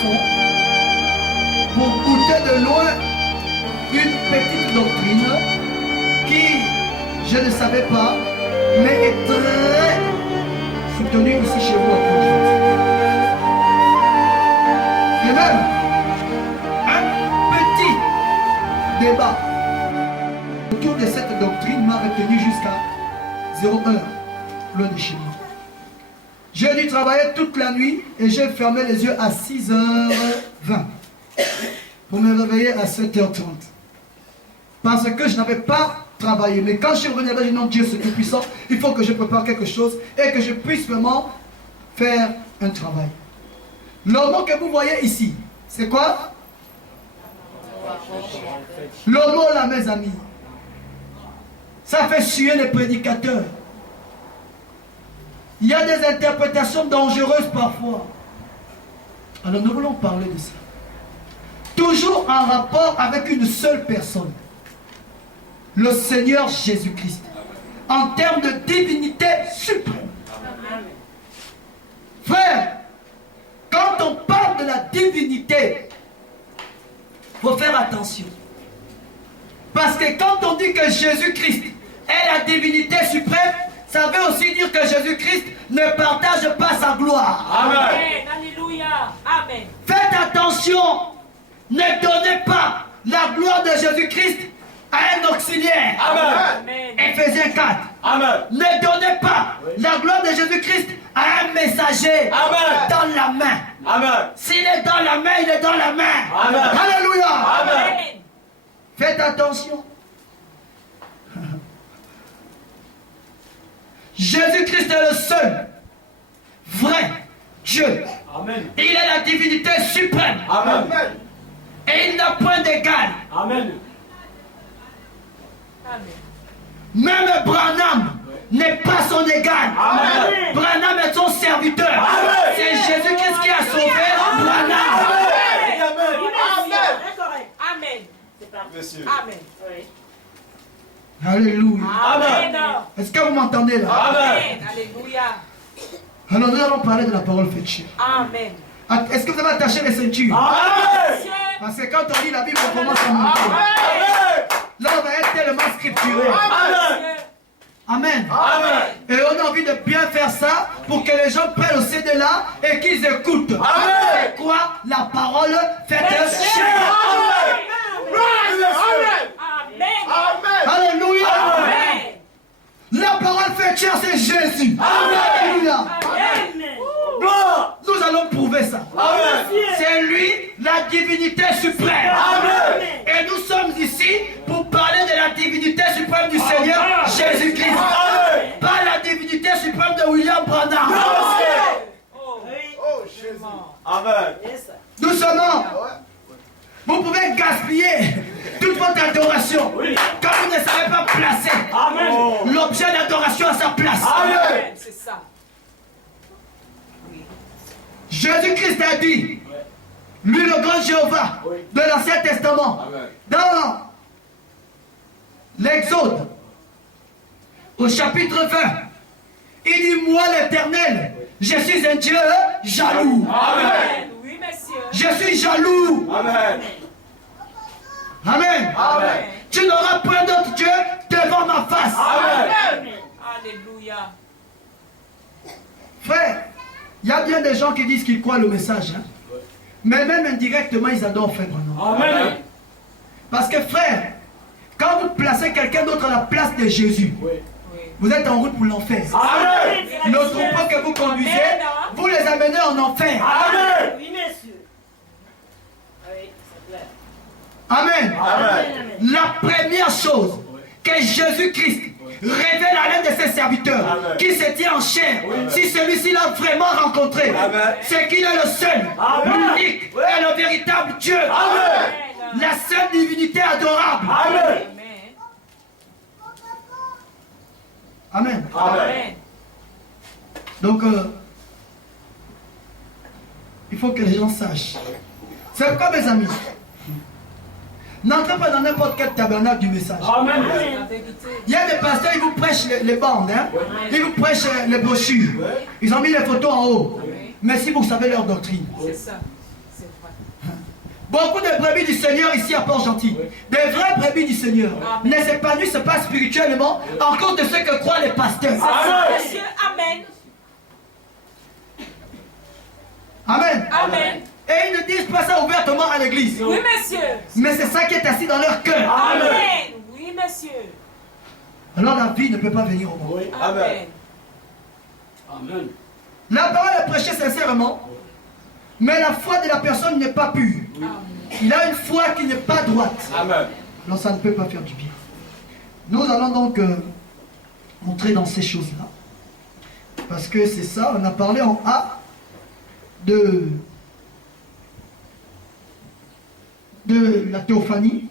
fond pour goûter de loin une petite doctrine qui, je ne savais pas, mais est très soutenue ici chez vous à Pont-de-Joie. Et même, un petit débat autour de cette doctrine m'a retenu jusqu'à 0h, loin de chez moi. J'ai dû travailler toute la nuit et j'ai fermé les yeux à 6h20 pour me réveiller à 7h30. Parce que je n'avais pas travaillé. Mais quand je suis revenu, j'ai dit non, Dieu c'est tout puissant, il faut que je prépare quelque chose et que je puisse vraiment faire un travail. L'homme que vous voyez ici, c'est quoi? L'homme là, mes amis. Ça fait suer les prédicateurs. Il y a des interprétations dangereuses parfois. Alors nous voulons parler de ça. Toujours en rapport avec une seule personne. Le Seigneur Jésus-Christ. En termes de divinité suprême. Frère, quand on parle de la divinité, il faut faire attention. Parce que quand on dit que Jésus-Christ est la divinité suprême, ça veut aussi dire que Jésus-Christ ne partage pas sa gloire. Amen. Alléluia. Amen. Faites attention. Ne donnez pas la gloire de Jésus-Christ à un auxiliaire. Amen. Éphésiens 4. Amen. Ne donnez pas la gloire de Jésus-Christ à un messager. Amen. Dans la main. Amen. S'il est dans la main, il est dans la main. Amen. Alléluia. Amen. Faites attention. Jésus-Christ est le seul vrai Dieu. Amen. Il est la divinité suprême. Amen. Et il n'a point d'égal. Amen. Même Branham n'est pas son égal. Amen. Branham est son serviteur. Amen. C'est Jésus-Christ qui a sauvé Branham. Amen. Monsieur. Amen. Alléluia. Amen. Est-ce que vous m'entendez là? Amen. Alléluia. Alors nous allons parler de la parole faite chair. Amen. Est-ce que vous avez attaché les ceintures? Amen. Parce que quand on lit la Bible, on commence à monter. Amen. Là, on va être tellement scripturé. Amen. Amen. Amen. Et on a envie de bien faire ça pour que les gens prennent au CD là et qu'ils écoutent. Amen. C'est quoi la parole faite chair? Amen. Amen. Alléluia. Amen. La parole faite chair, c'est Jésus. Alléluia. Amen. Gloire. Nous allons prouver ça. Amen. C'est lui la divinité suprême. Amen. Et nous sommes ici pour parler de la divinité suprême du Seigneur Jésus-Christ. Amen. Pas la divinité suprême de William Branham. Oh, Jésus. Amen. Doucement. Vous pouvez gaspiller toute votre adoration quand vous ne savez pas placer Amen. l'objet d'adoration à sa place. Amen. C'est ça. Jésus-Christ a dit, lui le grand Jéhovah de l'Ancien Testament, dans l'Exode, au chapitre 20, il dit, moi l'Éternel, je suis un Dieu jaloux. Amen. Oui, monsieur. Je suis jaloux. Amen. Amen. Amen. Tu n'auras point d'autre Dieu devant ma face. Amen. Alléluia. Frère, il y a bien des gens qui disent qu'ils croient le message. Hein? Mais même indirectement, ils adorent frère Branham. Amen. Parce que frère, quand vous placez quelqu'un d'autre à la place de Jésus, vous êtes en route pour l'enfer. Amen. Le troupeau que vous conduisez, vous les amenez en enfer. Amen. Oui, monsieur. Oui, c'est clair. Amen. Amen. La première chose que Jésus-Christ révèle à l'un de ses serviteurs, Amen. qui se tient en chair, si celui-ci l'a vraiment rencontré, Amen. c'est qu'il est le seul, Amen. l'unique et le véritable Dieu. Amen. La seule divinité adorable. Amen. Amen. Amen. Donc, il faut que les gens sachent. C'est quoi, mes amis? N'entrez pas dans n'importe quel tabernacle du message. Amen. La vérité. Il y a des pasteurs, ils vous prêchent les bandes, hein? Ils vous prêchent les brochures. Ils ont mis les photos en haut. Mais si vous savez leur doctrine, C'est ça. C'est Beaucoup de brebis du Seigneur ici à Port-Gentil, des vraies brebis du Seigneur, ne s'épanouissent pas spirituellement en cause de ce que croient les pasteurs. Monsieur, Amen. Amen. Amen. Et ils ne disent pas ça ouvertement à l'église. Oui, monsieur. Mais c'est ça qui est assis dans leur cœur. Amen. Oui, monsieur. Alors la vie ne peut pas venir au monde. Amen. Amen. La parole est prêchée sincèrement, mais la foi de la personne n'est pas pure. Il a une foi qui n'est pas droite. Amen. Alors ça ne peut pas faire du bien. Nous allons donc entrer dans ces choses-là. Parce que c'est ça, on a parlé en A de la théophanie.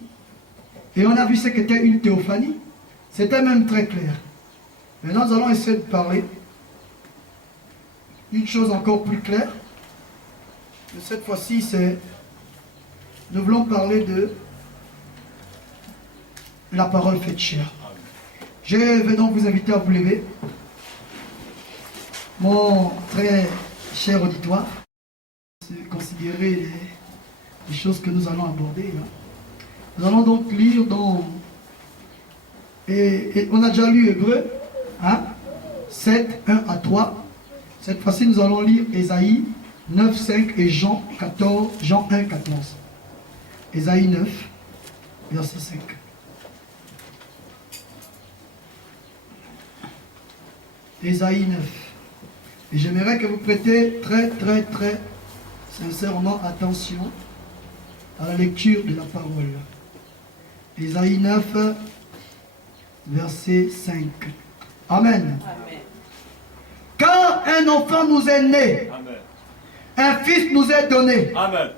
Et on a vu ce qu'était une théophanie. C'était même très clair. Maintenant, nous allons essayer de parler une chose encore plus claire. Mais cette fois-ci, nous voulons parler de la parole faite chair. Je vais donc vous inviter à vous lever. Mon très cher auditoire, considérer les choses que nous allons aborder. Là. Nous allons donc lire dans... Et on a déjà lu Hébreu, 7, 1 à 3. Cette fois-ci, nous allons lire Ésaïe 9, 5 et Jean 1, 14. Ésaïe 9, verset 5. Ésaïe 9. Et j'aimerais que vous prêtez très sincèrement attention à la lecture de la parole. Ésaïe 9, verset 5. Amen. Amen. Car un enfant nous est né, Amen. un fils nous est donné. Amen.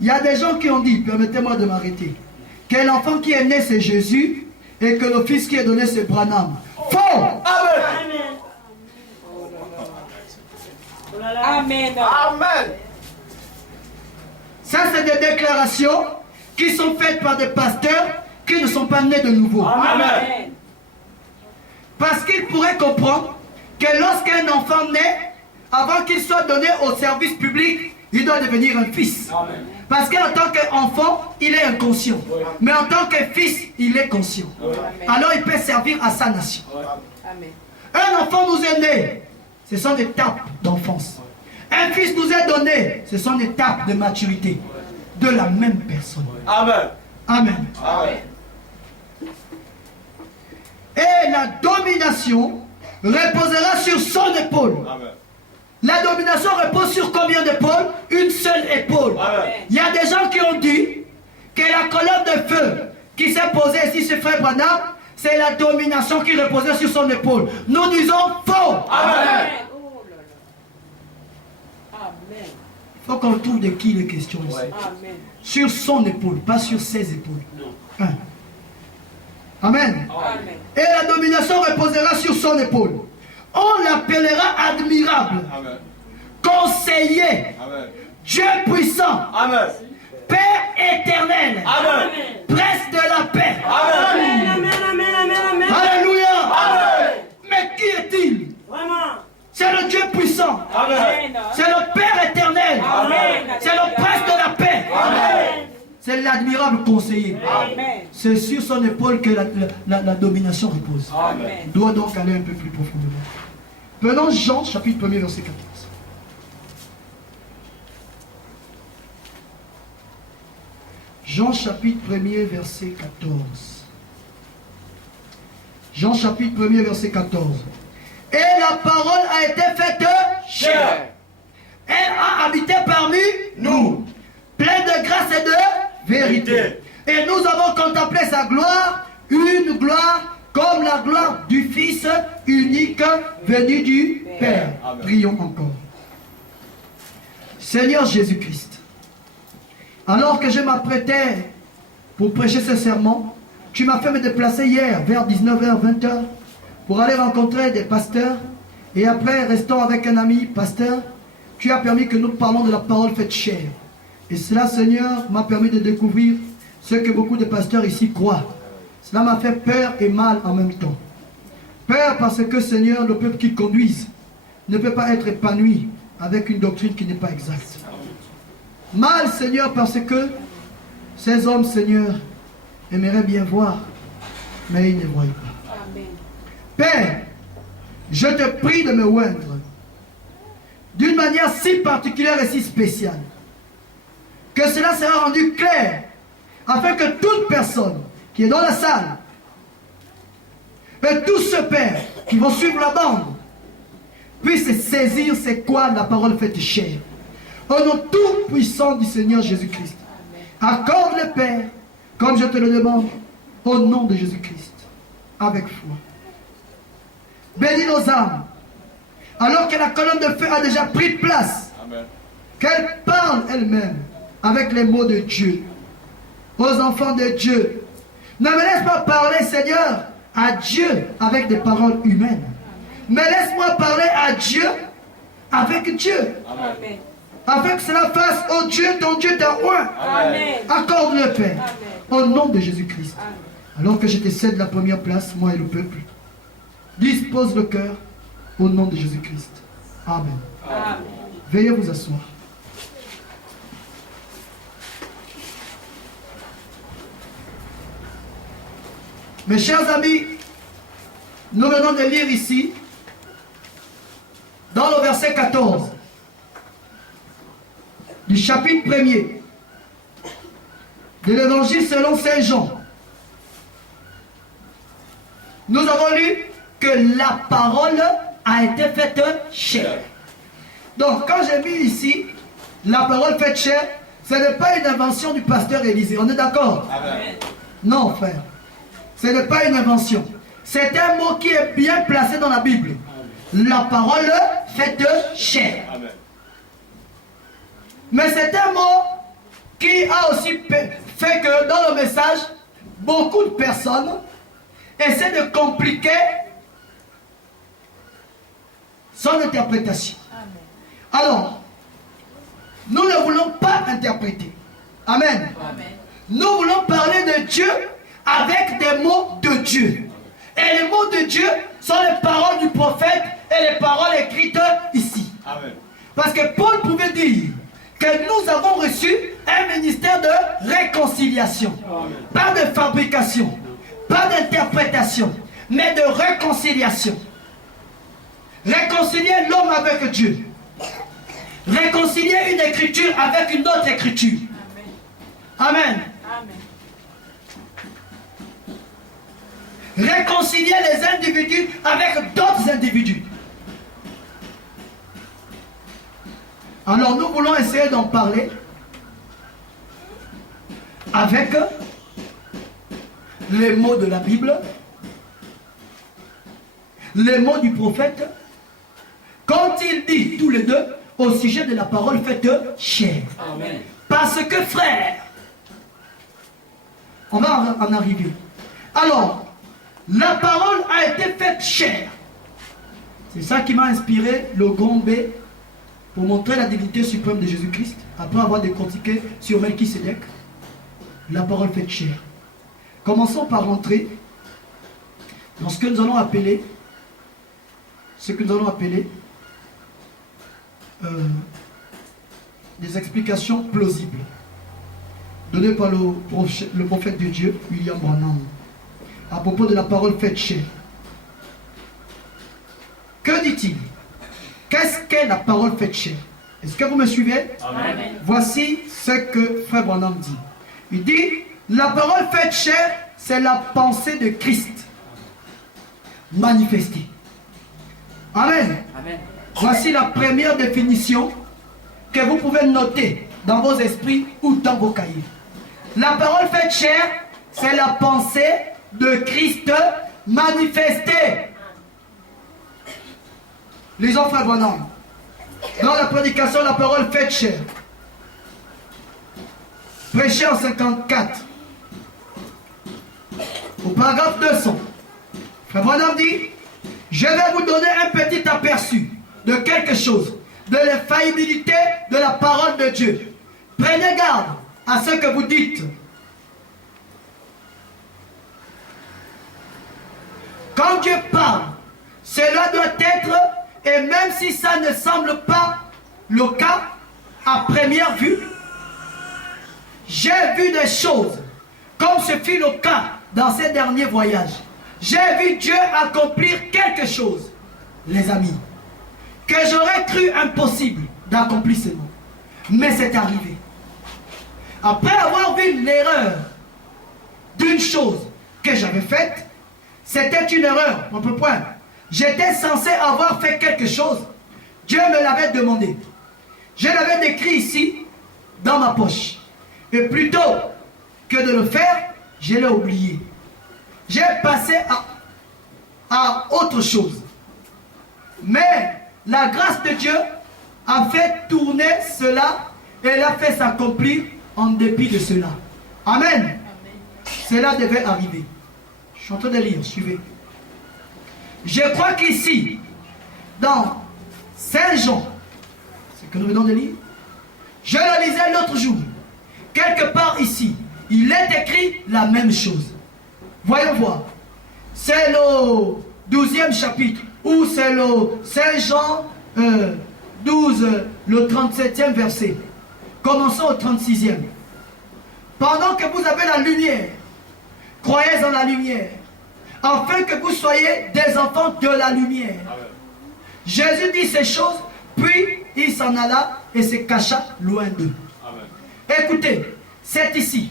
Il y a des gens qui ont dit, permettez-moi de m'arrêter, que l'enfant qui est né c'est Jésus et que le fils qui est donné c'est Branham. Faux! Amen. Amen. Oh là là. Amen. Amen. Ça c'est des déclarations qui sont faites par des pasteurs qui ne sont pas nés de nouveau. Amen. Parce qu'ils pourraient comprendre que lorsqu'un enfant naît, avant qu'il soit donné au service public, il doit devenir un fils. Amen. Parce qu'en tant qu'enfant, il est inconscient. Mais en tant que fils, il est conscient. Alors il peut servir à sa nation. Amen. Un enfant nous est né, ce sont des étapes d'enfance. Un fils nous est donné, ce sont des étapes de maturité de la même personne. Amen. Amen. Amen. Et la domination reposera sur son épaule. Amen. La domination repose sur combien d'épaules? Une seule épaule. Amen. Il y a des gens qui ont dit que la colonne de feu qui s'est posée ici sur Frère Branham, c'est la domination qui reposait sur son épaule. Nous disons faux. Amen. Oh là là. Amen. Il faut qu'on trouve de qui il est question ici. Ouais. Amen. Sur son épaule, pas sur ses épaules. Non. Hein. Amen. Amen. Et la domination reposera sur son épaule. On l'appellera admirable, Amen. conseiller, Amen. Dieu puissant, Amen. Père éternel, Amen. Prince de la paix. Amen. Amen, amen, amen, amen. Alléluia. Amen. Mais qui est-il? Vraiment. C'est le Dieu puissant. Amen. C'est le Père éternel. Amen. C'est le Prince de la paix. Amen. C'est l'admirable conseiller. Amen. C'est sur son épaule que la domination repose. Amen. On doit donc aller un peu plus profondément. Prenons Jean, chapitre 1er, verset 14. Jean, chapitre 1er, verset 14. Jean, chapitre 1er, verset 14. Et la parole a été faite chair. Elle a habité parmi nous, pleine de grâce et de vérité. Et nous avons contemplé sa gloire, une gloire comme la gloire du Fils unique venu du Père. Amen. Prions encore. Seigneur Jésus-Christ, alors que je m'apprêtais pour prêcher ce sermon, tu m'as fait me déplacer hier vers 19h, 20h pour aller rencontrer des pasteurs. Et après, restant avec un ami pasteur, tu as permis que nous parlons de la parole faite chair. Et cela, Seigneur, m'a permis de découvrir ce que beaucoup de pasteurs ici croient. Cela m'a fait peur et mal en même temps. Peur parce que, Seigneur, le peuple qu'ils conduisent ne peut pas être épanoui avec une doctrine qui n'est pas exacte. Mal, Seigneur, parce que ces hommes, Seigneur, aimeraient bien voir, mais ils ne voient pas. Amen. Père, je te prie de me oindre d'une manière si particulière et si spéciale, que cela sera rendu clair, afin que toute personne qui est dans la salle, et tous ceux, Père, qui vont suivre la bande, puissent saisir c'est quoi la parole faite chair. Au nom tout puissant du Seigneur Jésus-Christ. Accorde le Père, comme je te le demande, au nom de Jésus-Christ, avec foi. Bénis nos âmes, alors que la colonne de feu a déjà pris place. Qu'elle parle elle-même avec les mots de Dieu aux enfants de Dieu. Ne me laisse pas parler, Seigneur, à Dieu avec des paroles humaines. Mais laisse-moi parler à Dieu avec Dieu. Amen. Afin que cela fasse, oh Dieu, ton Dieu t'a oint. Amen. Accorde le Père. Amen. Au nom de Jésus-Christ. Amen. Alors que je te cède la première place, moi et le peuple, dispose le cœur au nom de Jésus-Christ. Amen. Amen. Veuillez vous asseoir. Mes chers amis, nous venons de lire ici, dans le verset 14, du chapitre 1er, de l'évangile selon Saint Jean. Nous avons lu que la parole a été faite chair. Donc, quand j'ai mis ici, la parole faite chair, ce n'est pas une invention du pasteur Élisée. On est d'accord? Amen. Non, frère. Ce n'est pas une invention. C'est un mot qui est bien placé dans la Bible. La parole faite chair. Amen. Mais c'est un mot qui a aussi fait que dans le message, beaucoup de personnes essaient de compliquer son interprétation. Alors, nous ne voulons pas interpréter. Amen. Amen. Nous voulons parler de Dieu avec des mots de Dieu. Et les mots de Dieu sont les paroles du prophète et les paroles écrites ici. Amen. Parce que Paul pouvait dire que nous avons reçu un ministère de réconciliation. Pas de fabrication, pas d'interprétation, mais de réconciliation. Réconcilier l'homme avec Dieu. Réconcilier une écriture avec une autre écriture. Amen. Amen. Réconcilier les individus avec d'autres individus. Alors nous voulons essayer d'en parler avec les mots de la Bible, les mots du prophète, quand il dit tous les deux au sujet de la parole faite chair. Amen. Parce que frère, on va en arriver. Alors, la parole a été faite chair. C'est ça qui m'a inspiré le grand B pour montrer la divinité suprême de Jésus-Christ, après avoir décortiqué sur Melchisédek, la parole faite chair. Commençons par rentrer dans ce que nous allons appeler, des explications plausibles données par le prophète de Dieu, William Branham, à propos de la parole faite chair. Que dit-il? Qu'est-ce qu'est la parole faite chair? Est-ce que vous me suivez? Amen. Voici ce que Frère Branham dit. Il dit, la parole faite chair, c'est la pensée de Christ manifestée. Amen. Amen. Voici la première définition que vous pouvez noter dans vos esprits ou dans vos cahiers. La parole faite chair, c'est la pensée de Christ manifestée. Lisons Frère Branham. Dans la prédication, la parole faite chair. Prêché en 54. Au paragraphe 200. Frère Branham dit, je vais vous donner un petit aperçu de quelque chose, de l'infaillibilité de la parole de Dieu. Prenez garde à ce que vous dites. Quand Dieu parle, cela doit être, et même si ça ne semble pas le cas à première vue, j'ai vu des choses, comme ce fut le cas dans ces derniers voyages. J'ai vu Dieu accomplir quelque chose, les amis, que j'aurais cru impossible d'accomplissement. Mais c'est arrivé. Après avoir vu l'erreur d'une chose que j'avais faite, c'était une erreur, mon point. J'étais censé avoir fait quelque chose. Dieu me l'avait demandé. Je l'avais décrit ici, dans ma poche. Et plutôt que de le faire, je l'ai oublié. J'ai passé à autre chose. Mais la grâce de Dieu a fait tourner cela et elle a fait s'accomplir en dépit de cela. Amen. Cela devait arriver. Je suis en train de lire, suivez. Je crois qu'ici, dans Saint Jean, c'est que nous venons de lire, je le lisais l'autre jour, quelque part ici, il est écrit la même chose. Voyons voir. C'est le 12e chapitre, ou c'est le Saint Jean 12, le 37e verset. Commençons au 36e. Pendant que vous avez la lumière, croyez en la lumière, afin que vous soyez des enfants de la lumière. Amen. Jésus dit ces choses, puis il s'en alla et se cacha loin d'eux. Écoutez, c'est ici.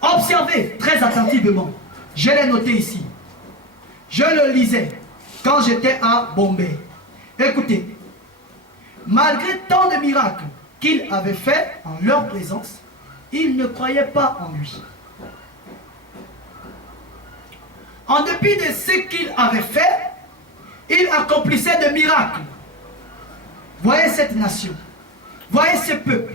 Observez très attentivement. Je l'ai noté ici. Je le lisais quand j'étais à Bombay. Écoutez, malgré tant de miracles qu'il avait fait en leur présence, ils ne croyaient pas en lui. En dépit de ce qu'il avait fait, il accomplissait de miracles. Voyez cette nation. Voyez ce peuple.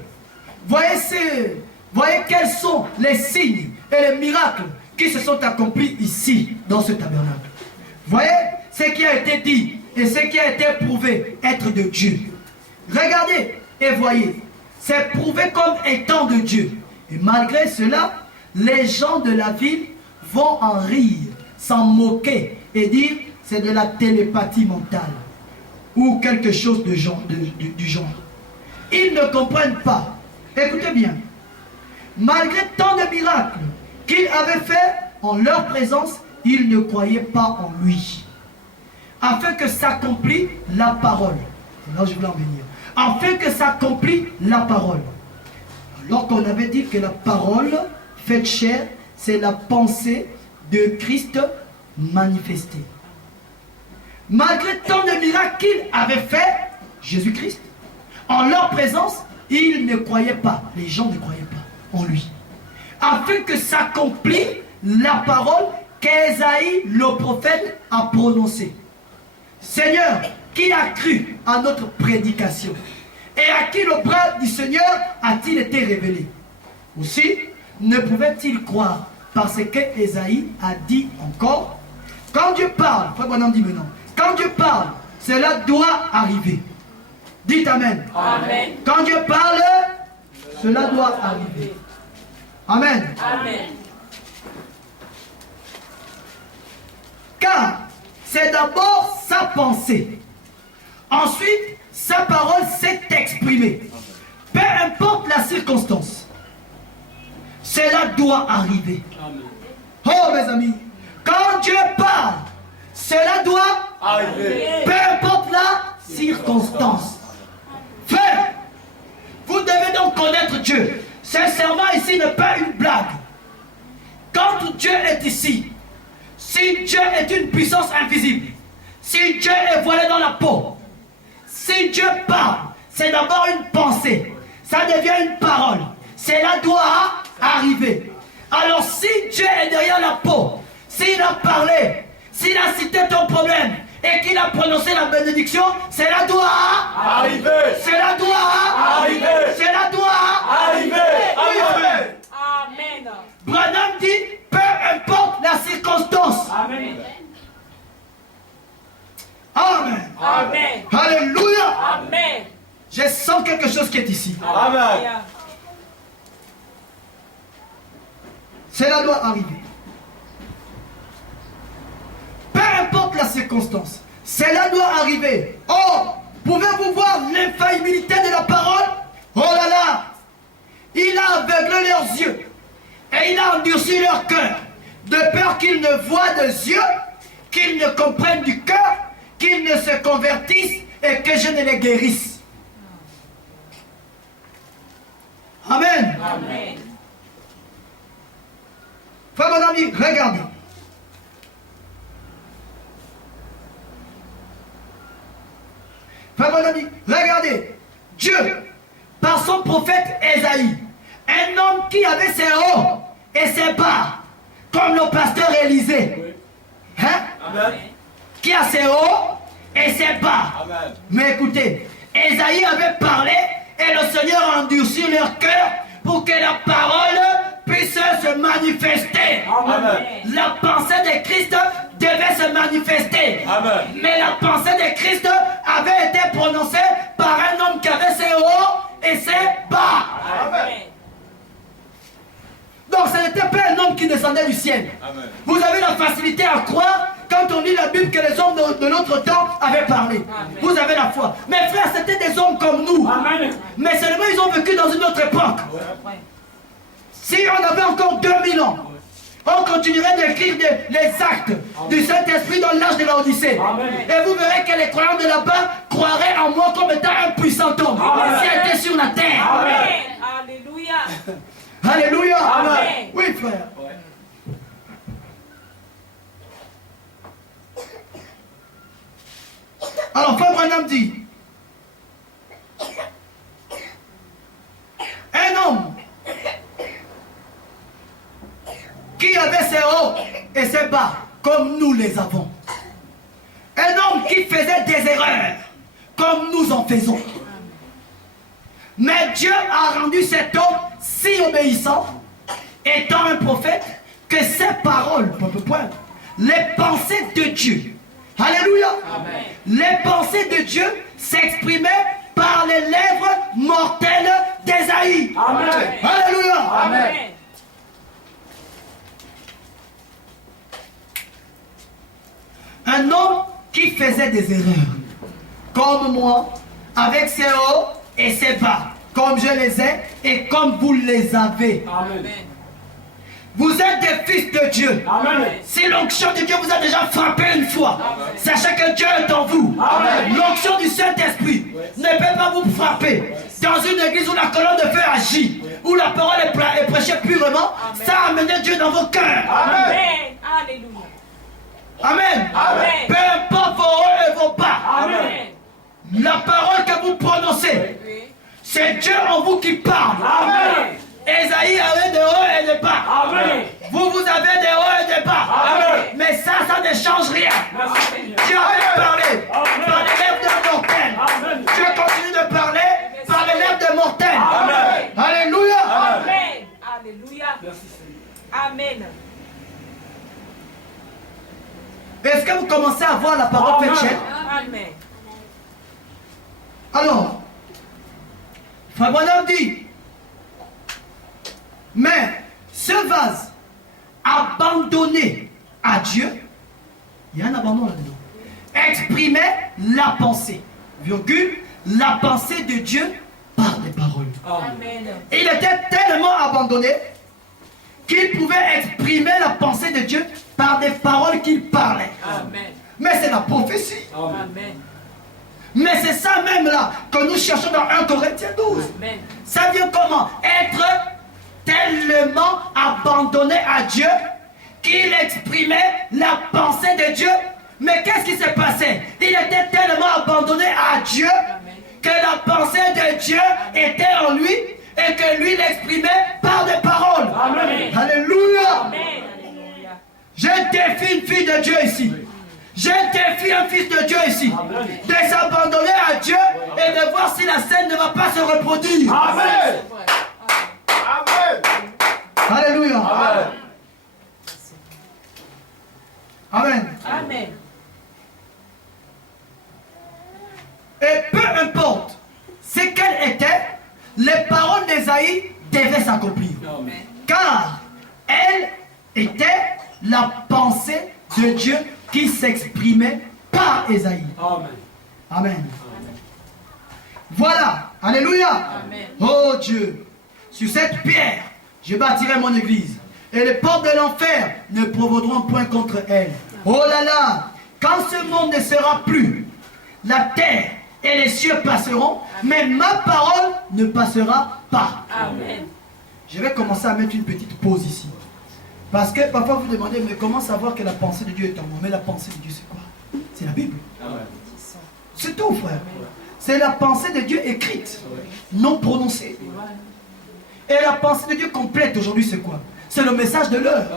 Voyez quels sont les signes et les miracles qui se sont accomplis ici, dans ce tabernacle. Voyez ce qui a été dit et ce qui a été prouvé être de Dieu. Regardez et voyez. C'est prouvé comme étant de Dieu. Et malgré cela, les gens de la ville vont en rire, s'en moquer et dire c'est de la télépathie mentale ou quelque chose du genre. Ils ne comprennent pas. Écoutez bien. Malgré tant de miracles qu'il avait fait en leur présence, ils ne croyaient pas en lui. Afin que s'accomplisse la parole. C'est là où je voulais en venir. Afin que s'accomplisse la parole. Alors qu'on avait dit que la parole faite chair, c'est la pensée de Christ manifestée. Malgré tant de miracles qu'il avait fait, Jésus-Christ, en leur présence, ils ne croyaient pas, les gens ne croyaient pas en lui. Afin que s'accomplisse la parole qu'Ésaïe, le prophète, a prononcée. Seigneur, qui a cru à notre prédication? Et à qui le bras du Seigneur a-t-il été révélé? Aussi, ne pouvait-il croire parce que Ésaïe a dit encore, quand Dieu parle, frère Bonhomme dit maintenant, quand Dieu parle, cela doit arriver. Dites Amen. Amen. Quand Dieu parle, cela doit arriver. Amen. Amen. Car c'est d'abord sa pensée. Ensuite, sa parole s'est exprimée. Peu importe la circonstance, cela doit arriver. Oh mes amis, quand Dieu parle, cela doit arriver. Peu importe la circonstance. Frère, vous devez donc connaître Dieu. Sincèrement, ici n'est pas une blague. Quand Dieu est ici, si Dieu est une puissance invisible, si Dieu est voilé dans la peau, si Dieu parle, c'est d'abord une pensée, ça devient une parole. Cela doit arriver. Alors si Dieu est derrière la peau, s'il a parlé, s'il a cité ton problème et qu'il a prononcé la bénédiction, cela doit arriver. Cela doit arriver. Cela doit arriver. Amen. Amen. Branham dit, peu importe la circonstance. Amen. Amen. Amen. Alléluia. Amen. Je sens quelque chose qui est ici. Amen. Cela doit arriver. Peu importe la circonstance, cela doit arriver. Oh, pouvez-vous voir l'infaillibilité de la parole? Oh là là! Il a aveuglé leurs yeux et il a endurci leur cœur, de peur qu'ils ne voient des yeux, qu'ils ne comprennent du cœur, qu'ils ne se convertissent et que je ne les guérisse. Amen. Amen. Frère, mon ami, regardez. Frère, mon ami, regardez. Dieu, par son prophète Ésaïe, un homme qui avait ses hauts et ses bas, comme le pasteur Élisée. Hein? Amen. Qui a ses hauts et ses bas. Amen. Mais écoutez, Ésaïe avait parlé et le Seigneur a endurci leur cœur pour que la parole puisse se manifester. Amen. La pensée de Christ devait se manifester. Amen. Mais la pensée de Christ avait été prononcée par un homme qui avait ses hauts et ses bas. Amen. Donc ce n'était pas un homme qui descendait du ciel. Amen. Vous avez la facilité à croire quand on lit la Bible que les hommes de notre temps avaient parlé. Amen. Vous avez la foi. Mes frères, c'était des hommes comme nous. Amen. Mais seulement ils ont vécu dans une autre époque. Si on avait encore 2000 ans, on continuerait d'écrire les actes du Saint-Esprit dans l'âge de l'Odyssée. Amen. Et vous verrez que les croyants de là-bas croiraient en moi comme étant un puissant homme Amen. qui était sur la terre. Amen. Alléluia. Alléluia. Amen. Oui, frère. Alors, Frère Branham dit, un homme qui avait ses hauts et ses bas, comme nous les avons. Un homme qui faisait des erreurs, comme nous en faisons. Mais Dieu a rendu cet homme si obéissant, étant un prophète, que ses paroles, les pensées de Dieu, alléluia, Amen. les pensées de Dieu s'exprimaient par les lèvres mortelles d'Ésaïe. Amen. Alléluia. Amen. Un homme qui faisait des erreurs, comme moi, avec ses hauts et ses bas, comme je les ai et comme vous les avez. Amen. Vous êtes des fils de Dieu. Amen. Si l'onction de Dieu vous a déjà frappé une fois, sachez que Dieu est en vous. Amen. L'onction du Saint-Esprit ne peut pas vous frapper. Dans une église où la colonne de feu agit, où la parole est prêchée purement, ça a amené Dieu dans vos cœurs. Amen. Alléluia. Amen. Amen. Peu importe vos hauts et vos bas, Amen. la parole que vous prononcez, Oui. c'est Dieu en vous qui parle. Amen. Ésaïe avait des hauts et des bas. Amen. Vous avez des hauts et des bas. Amen. Mais ça ne change rien. Merci Seigneur. Dieu avait parlé Amen. par les lèvres d'un mortel. Amen. Dieu continue de parler par les lèvres d'un mortel. Amen. Alléluia. Amen. Alléluia. Merci Seigneur. Amen. Est-ce que vous commencez à voir la parole Amen. faite chair? Amen. Alors, Frère Branham dit, mais ce vase abandonné à Dieu, il y a un abandon là-dedans, exprimait la pensée, virgule, la pensée de Dieu par des paroles. Amen. Et il était tellement abandonné qu'il pouvait exprimer la pensée de Dieu par des paroles qu'il parlait. Amen. Mais c'est la prophétie. Amen. Mais c'est ça même là que nous cherchons dans 1 Corinthiens 12. Amen. Ça vient comment? Être tellement abandonné à Dieu qu'il exprimait la pensée de Dieu. Mais qu'est-ce qui s'est passé? Il était tellement abandonné à Dieu que la pensée de Dieu était en lui et que lui l'exprimait par des paroles. Amen. Alléluia. Amen. Alléluia. Je défie une fille de Dieu ici. Je défie un fils de Dieu ici. Amen. De s'abandonner à Dieu et de voir si la scène ne va pas se reproduire. Amen. C'est vrai. Amen. Alléluia. Amen. Amen. Amen. Et peu importe ce qu'elles étaient, les paroles d'Ésaïe devaient s'accomplir. Amen. Car elle était la pensée de Dieu qui s'exprimait par Ésaïe. Amen. Amen. Voilà. Alléluia. Amen. Oh Dieu. sur cette pierre, je bâtirai mon église. Et les portes de l'enfer ne prévaudront point contre elle. Oh là là, quand ce monde ne sera plus, la terre et les cieux passeront, mais ma parole ne passera pas. Amen. Je vais commencer à mettre une petite pause ici. Parce que parfois vous demandez, mais comment savoir que la pensée de Dieu est en moi? Mais la pensée de Dieu c'est quoi? C'est la Bible. C'est tout, frère. C'est la pensée de Dieu écrite, non prononcée. Et la pensée de Dieu complète aujourd'hui c'est quoi? C'est le message de l'heure.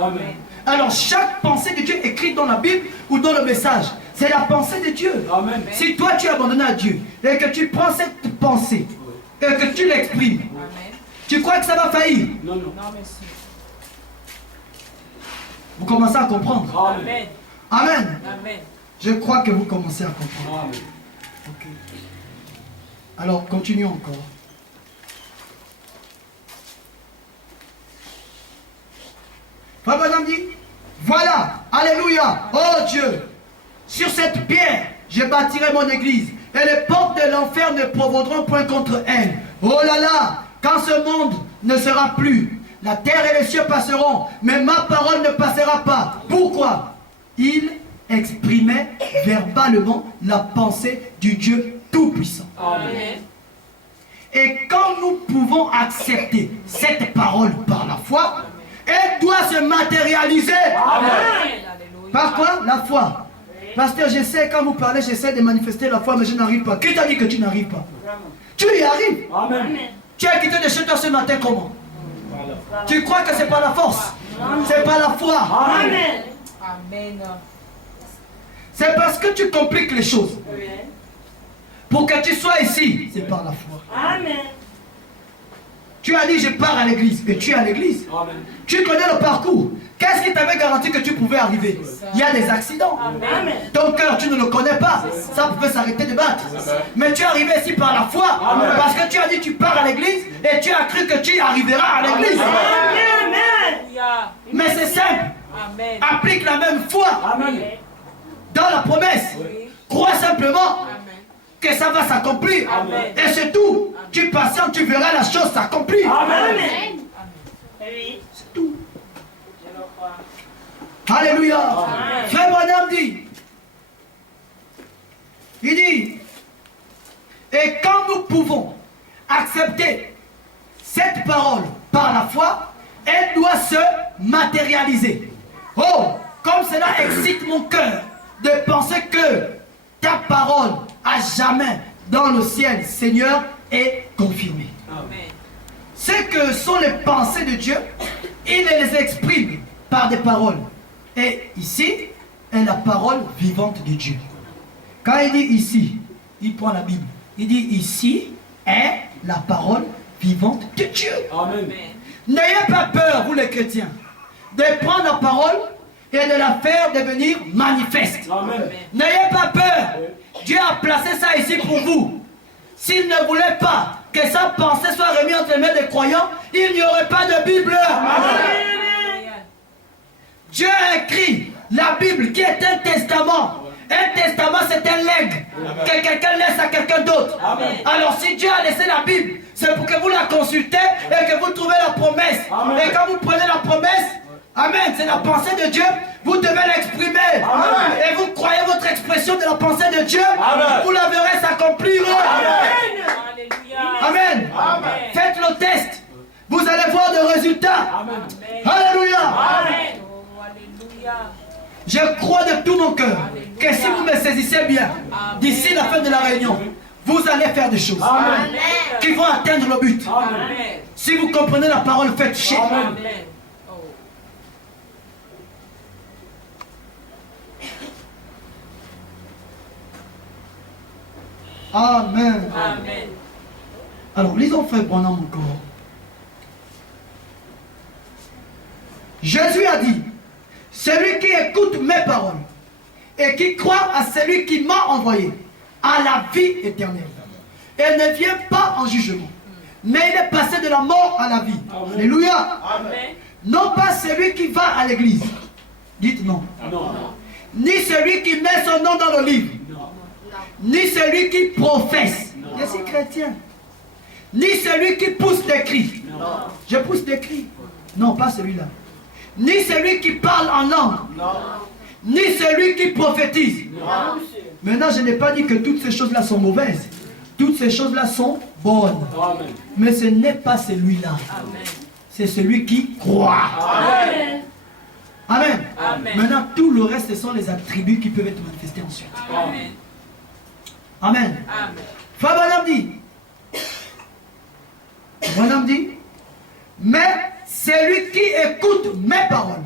Alors chaque pensée de Dieu écrite dans la Bible ou dans le message, c'est la pensée de Dieu. Amen. Si toi tu es abandonné à Dieu et que tu prends cette pensée et que tu l'exprimes, tu crois que ça va faillir? Non, non. Non, merci. Vous commencez à comprendre. Amen. Amen. Amen. Je crois que vous commencez à comprendre. Amen. Ok. Alors continuons encore. Frère Branham dit, voilà, alléluia, oh Dieu, sur cette pierre, je bâtirai mon église, et les portes de l'enfer ne prévaudront point contre elle. Oh là là, quand ce monde ne sera plus, la terre et les cieux passeront, mais ma parole ne passera pas. Pourquoi? Il exprimait verbalement la pensée du Dieu Tout-Puissant. Amen. Et quand nous pouvons accepter cette parole par la foi, elle doit se matérialiser. Amen. Alléluia. Par quoi? La foi. Pasteur, j'essaie, quand vous parlez, j'essaie de manifester la foi, mais je n'arrive pas. Qui t'a dit que tu n'arrives pas? Tu y arrives. Amen. Tu as quitté de chez toi ce matin comment? Tu crois que c'est pas la force? C'est pas la foi. Amen. Amen. C'est parce que tu compliques les choses. Pour que tu sois ici, c'est par la foi. Amen. Tu as dit je pars à l'église et tu es à l'église. Amen. Tu connais le parcours. Qu'est-ce qui t'avait garanti que tu pouvais arriver? Il y a des accidents. Amen. Ton cœur, tu ne le connais pas. Ça pouvait s'arrêter de battre. Mais tu es arrivé ici par la foi. Parce que tu as dit tu pars à l'église et tu as cru que tu arriveras à l'église. Alléluia. Mais c'est simple. Amen. Applique la même foi Amen. dans la promesse. Oui. Crois simplement Amen. que ça va s'accomplir. Amen. Et c'est tout. Tu patientes, tu verras la chose s'accomplir. Amen. Oui. C'est tout. Je le crois. Alléluia. Amen. Frère Branham dit, il dit, et quand nous pouvons accepter cette parole par la foi, elle doit se matérialiser. Oh, comme cela excite mon cœur de penser que ta parole à jamais dans le ciel, Seigneur, est confirmée. Amen. Ce que sont les pensées de Dieu, il les exprime par des paroles. Et ici est la parole vivante de Dieu. Quand il dit ici, il prend la Bible. Il dit ici est la parole vivante de Dieu. Amen. Amen. N'ayez pas peur, vous les chrétiens, de prendre la parole et de la faire devenir manifeste. Amen. N'ayez pas peur. Dieu a placé ça ici pour vous. S'il ne voulait pas que sa pensée soit remise entre les mains des croyants, il n'y aurait pas de Bible. Alléluia. Dieu a écrit la Bible qui est un testament. Un testament, c'est un legs que quelqu'un laisse à quelqu'un d'autre. Amen. Alors si Dieu a laissé la Bible, c'est pour que vous la consultez et que vous trouvez la promesse. Amen. Et quand vous prenez la promesse, amen, c'est la pensée de Dieu, vous devez l'exprimer. Amen. Et vous croyez votre expression de la pensée de Dieu, Amen. vous la verrez s'accomplir. Alléluia. Amen. Faites le test. Vous allez voir des résultats. Amen. Alléluia. Amen. Oh, alléluia. Je crois de tout mon cœur que si vous me saisissez bien, d'ici la fin de la réunion, vous allez faire des choses Amen. qui vont atteindre le but. Amen. Si vous comprenez la parole, faites chier. Amen. Amen. Oh. Amen. Amen. Alors, lisons frère Branham encore. Jésus a dit, celui qui écoute mes paroles et qui croit à celui qui m'a envoyé a la vie éternelle. Et ne vient pas en jugement, mais il est passé de la mort à la vie. Alléluia. Amen. Non pas celui qui va à l'église. Dites non. Non. Ni celui qui met son nom dans le livre. Non. Ni celui qui professe. Je suis chrétien. ni celui qui pousse des cris. Je pousse des cris. Non, pas celui-là. Ni celui qui parle en langue. Ni celui qui prophétise. Maintenant, je n'ai pas dit que toutes ces choses-là sont mauvaises. Toutes ces choses-là sont bonnes. Mais ce n'est pas celui-là. C'est celui qui croit. Amen. Amen. Maintenant, tout le reste, ce sont les attributs qui peuvent être manifestés ensuite. Amen. Amen. Frère Branham dit, mais celui qui écoute mes paroles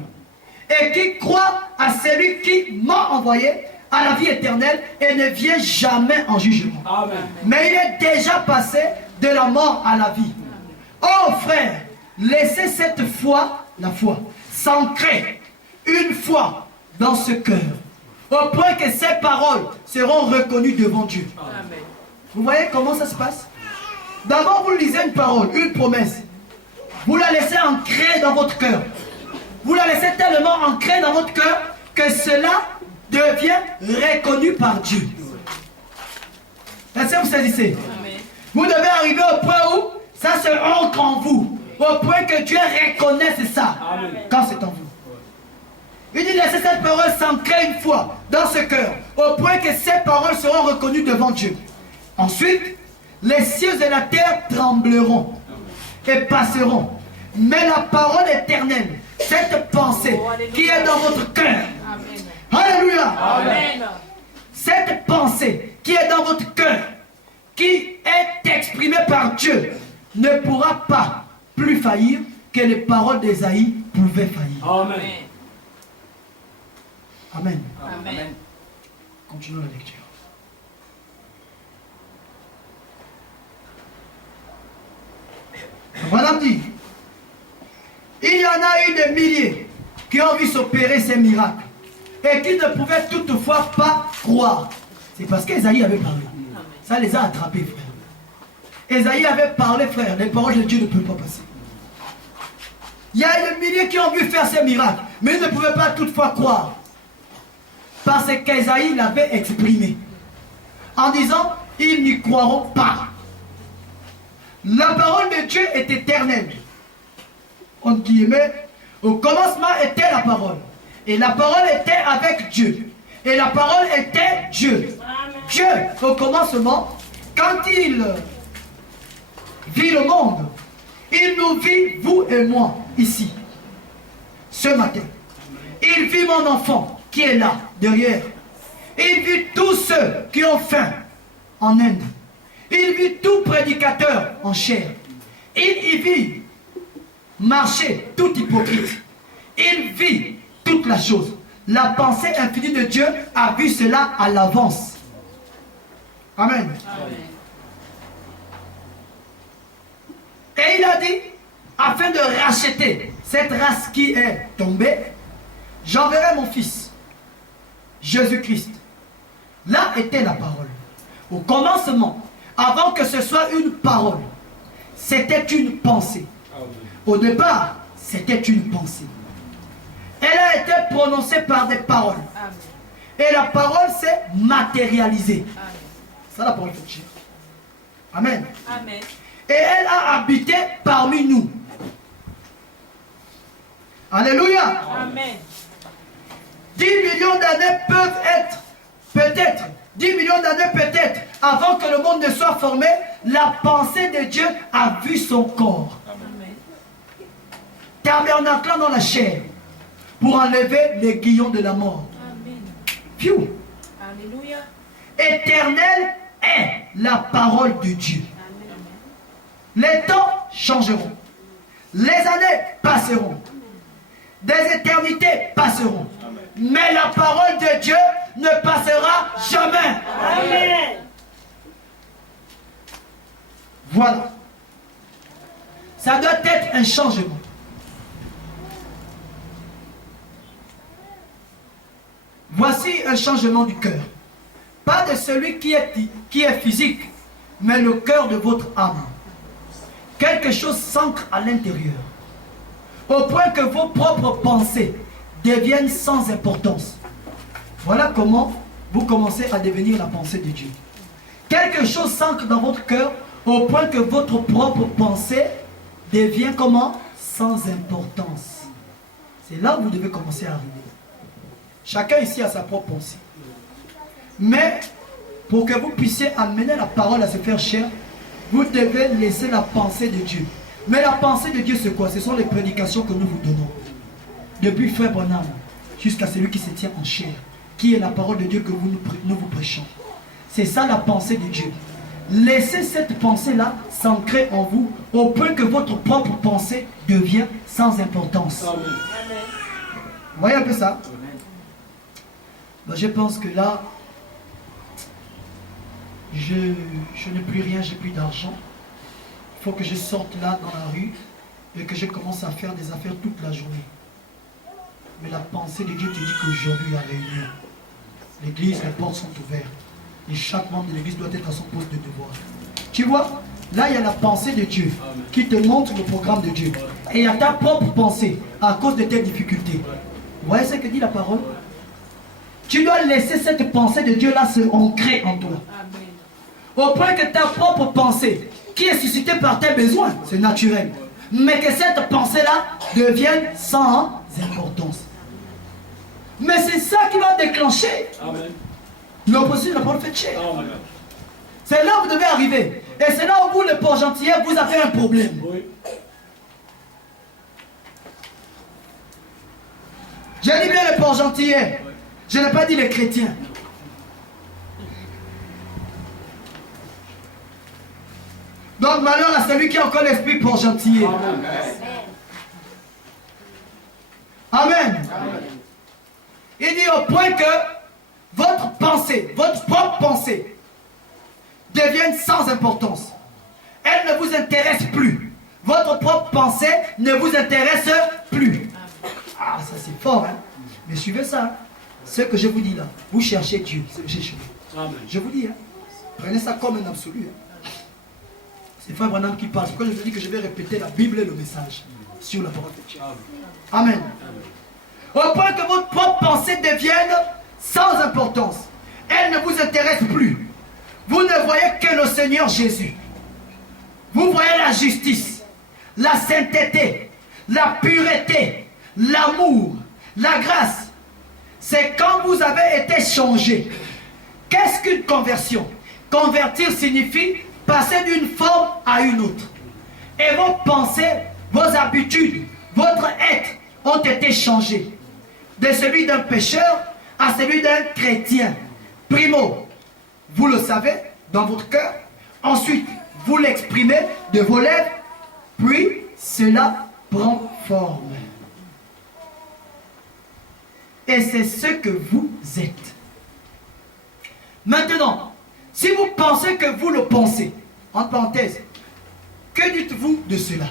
et qui croit à celui qui m'a envoyé à la vie éternelle et ne vient jamais en jugement. Amen. Mais il est déjà passé de la mort à la vie. Oh frère, laissez cette foi, la foi, s'ancrer une fois dans ce cœur, au point que ces paroles seront reconnues devant Dieu. Amen. Vous voyez comment ça se passe? D'abord, vous lisez une parole, une promesse. Vous la laissez ancrer dans votre cœur. Vous la laissez tellement ancrée dans votre cœur que cela devient reconnu par Dieu. Est-ce que vous saisissez? Amen. Vous devez arriver au point où ça se ancre en vous. Au point que Dieu reconnaisse ça. Amen. Quand c'est en vous. Il dit laissez cette parole s'ancrer une fois dans ce cœur. Au point que ces paroles seront reconnues devant Dieu. Ensuite, les cieux et la terre trembleront et passeront. Mais la parole éternelle, cette pensée qui est dans votre cœur. Alléluia. Amen. Cette pensée qui est dans votre cœur, qui est exprimée par Dieu, ne pourra pas plus faillir que les paroles d'Ésaïe pouvaient faillir. Amen. Amen. Amen. Continuons la lecture. Voilà dit, il y en a eu des milliers qui ont vu s'opérer ces miracles et qui ne pouvaient toutefois pas croire. C'est parce qu'Ésaïe avait parlé. Ça les a attrapés, frère. Ésaïe avait parlé, frère. Les paroles de Dieu ne peuvent pas passer. Il y a des milliers qui ont vu faire ces miracles, mais ils ne pouvaient pas toutefois croire. Parce qu'Ésaïe l'avait exprimé. En disant, ils n'y croiront pas. La parole de Dieu est éternelle. Entre guillemets, au commencement était la parole. Et la parole était avec Dieu. Et la parole était Dieu. Amen. Dieu, au commencement, quand il vit le monde, il nous vit, vous et moi, ici, ce matin. Il vit mon enfant qui est là, derrière. Il vit tous ceux qui ont faim en Inde. Il vit tout prédicateur en chair. Il y vit marcher tout hypocrite. Il vit toute la chose. La pensée infinie de Dieu a vu cela à l'avance. Amen. Amen. Et il a dit, afin de racheter cette race qui est tombée, j'enverrai mon fils, Jésus-Christ. Là était la parole. Au commencement, avant que ce soit une parole, c'était une pensée. Au départ, c'était une pensée. Elle a été prononcée par des paroles. Et la parole s'est matérialisée. Ça, la parole de Dieu. Amen. Amen. Et elle a habité parmi nous. Alléluia. Amen. 10 millions d'années peuvent être, peut-être, 10 millions d'années peut-être, avant que le monde ne soit formé, la pensée de Dieu a vu son corps. Amen. Tabernaclant dans la chair, pour enlever les guillons de la mort. Amen. Phew. Alléluia. Éternelle est la parole de Dieu. Amen. Les temps changeront. Les années passeront. Des éternités passeront. Amen. Mais la parole de Dieu ne passera jamais. Amen. Voilà. Ça doit être un changement. Voici un changement du cœur. Pas de celui qui est physique, mais le cœur de votre âme. Quelque chose s'ancre à l'intérieur. Au point que vos propres pensées deviennent sans importance. Voilà comment vous commencez à devenir la pensée de Dieu. Quelque chose s'ancre dans votre cœur Au point que votre propre pensée devient comment? Sans importance. C'est là où vous devez commencer à arriver. Chacun ici a sa propre pensée. Mais pour que vous puissiez amener la parole à se faire chair, vous devez laisser la pensée de Dieu. Mais la pensée de Dieu, c'est quoi? Ce sont les prédications que nous vous donnons. Depuis Frère Branham jusqu'à celui qui se tient en chair, qui est la parole de Dieu que nous vous prêchons. C'est ça la pensée de Dieu. Laissez cette pensée-là s'ancrer en vous au point que votre propre pensée devient sans importance. Amen. Vous voyez un peu ça? Ben, je pense que là, je n'ai plus rien, j'ai plus d'argent. Il faut que je sorte là dans la rue et que je commence à faire des affaires toute la journée. Mais la pensée de Dieu te dit qu'aujourd'hui, il y a réunion. L'église, les portes sont ouvertes. Et chaque membre de l'église doit être à son poste de devoir. Tu vois, là, il y a la pensée de Dieu qui te montre le programme de Dieu. Et il y a ta propre pensée à cause de tes difficultés. Vous voyez ce que dit la parole? Tu dois laisser cette pensée de Dieu là se ancrer en toi. Au point que ta propre pensée, qui est suscitée par tes besoins, c'est naturel. Mais que cette pensée-là devienne sans importance. Mais c'est ça qui va déclencher l'opposition de la parole faite chair. C'est là où vous devez arriver. Et c'est là où vous, le port gentillet, vous avez un problème. Oui. J'ai dit bien le port gentillet. Je n'ai pas dit les chrétiens. Donc malheur à celui qui a encore l'esprit pour gentillet. Amen. Il dit au point que votre pensée, votre propre pensée, devienne sans importance. Elle ne vous intéresse plus. Votre propre pensée ne vous intéresse plus. Ah, ça c'est fort, hein. Mais suivez ça. Hein. Ce que je vous dis là, vous cherchez Dieu. C'est chez vous. Je vous dis, hein. Prenez ça comme un absolu. Hein. C'est Frère Branham qui parle. C'est pourquoi je vous dis que je vais répéter la Bible et le message sur la parole de Dieu. Amen. Au point que votre propre pensée devienne sans importance. Elle ne vous intéresse plus. Vous ne voyez que le Seigneur Jésus. Vous voyez la justice, la sainteté, la pureté, l'amour, la grâce. C'est quand vous avez été changé. Qu'est-ce qu'une conversion? Convertir signifie passer d'une forme à une autre. Et vos pensées, vos habitudes, votre être ont été changés. De celui d'un pécheur à celui d'un chrétien. Primo, vous le savez dans votre cœur. Ensuite, vous l'exprimez de vos lèvres. Puis, cela prend forme. Et c'est ce que vous êtes. Maintenant, si vous pensez que vous le pensez, entre parenthèses, que dites-vous de cela?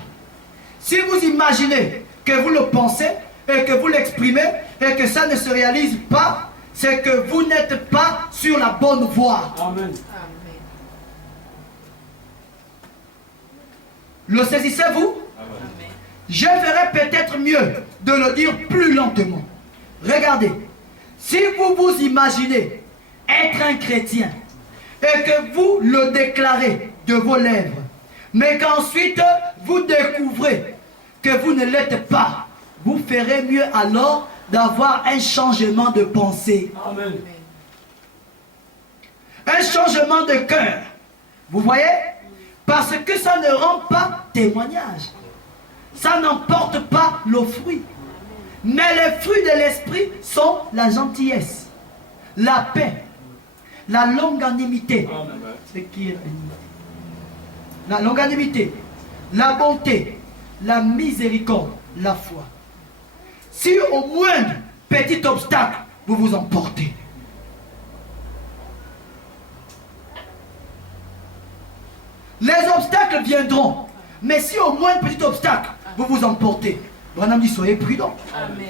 Si vous imaginez que vous le pensez et que vous l'exprimez et que ça ne se réalise pas, c'est que vous n'êtes pas sur la bonne voie. Amen. Le saisissez-vous? Je ferais peut-être mieux de le dire plus lentement. Regardez, si vous vous imaginez être un chrétien et que vous le déclarez de vos lèvres, mais qu'ensuite vous découvrez que vous ne l'êtes pas, vous ferez mieux alors d'avoir un changement de pensée. Amen. Un changement de cœur. Vous voyez? Parce que ça ne rend pas témoignage. Ça n'emporte pas le fruit. Mais les fruits de l'esprit sont la gentillesse, la paix, la longanimité. C'est qui est la longanimité, la bonté, la miséricorde, la foi. Si au moindre petit obstacle, vous vous emportez. Les obstacles viendront. Mais si au moindre petit obstacle, vous vous emportez. Branham dit, soyez prudents. Amen.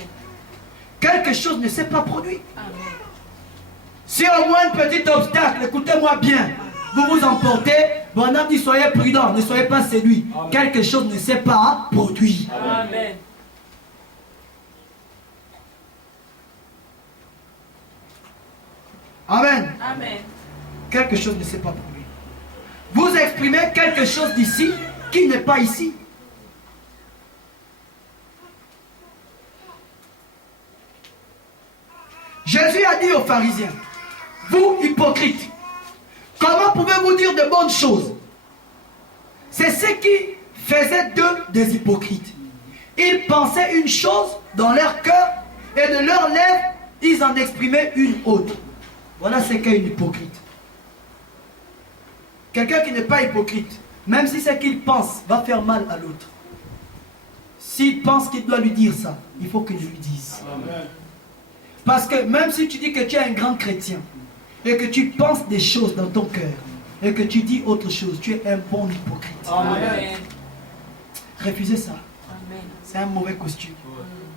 Quelque chose ne s'est pas produit. Amen. Si au moins un petit obstacle, écoutez-moi bien, vous vous emportez, Branham dit, soyez prudents, ne soyez pas séduits. Quelque chose ne s'est pas produit. Amen. Amen. Amen. Quelque chose ne s'est pas produit. Vous exprimez quelque chose d'ici qui n'est pas ici. Jésus a dit aux pharisiens, vous hypocrites, comment pouvez-vous dire de bonnes choses? C'est ce qui faisait d'eux des hypocrites. Ils pensaient une chose dans leur cœur et de leurs lèvres, ils en exprimaient une autre. Voilà ce qu'est une hypocrite. Quelqu'un qui n'est pas hypocrite, même si ce qu'il pense va faire mal à l'autre, s'il pense qu'il doit lui dire ça, il faut qu'il lui dise. Amen. Parce que même si tu dis que tu es un grand chrétien et que tu penses des choses dans ton cœur et que tu dis autre chose, tu es un bon hypocrite. Amen. Refusez ça. Amen. C'est un mauvais costume.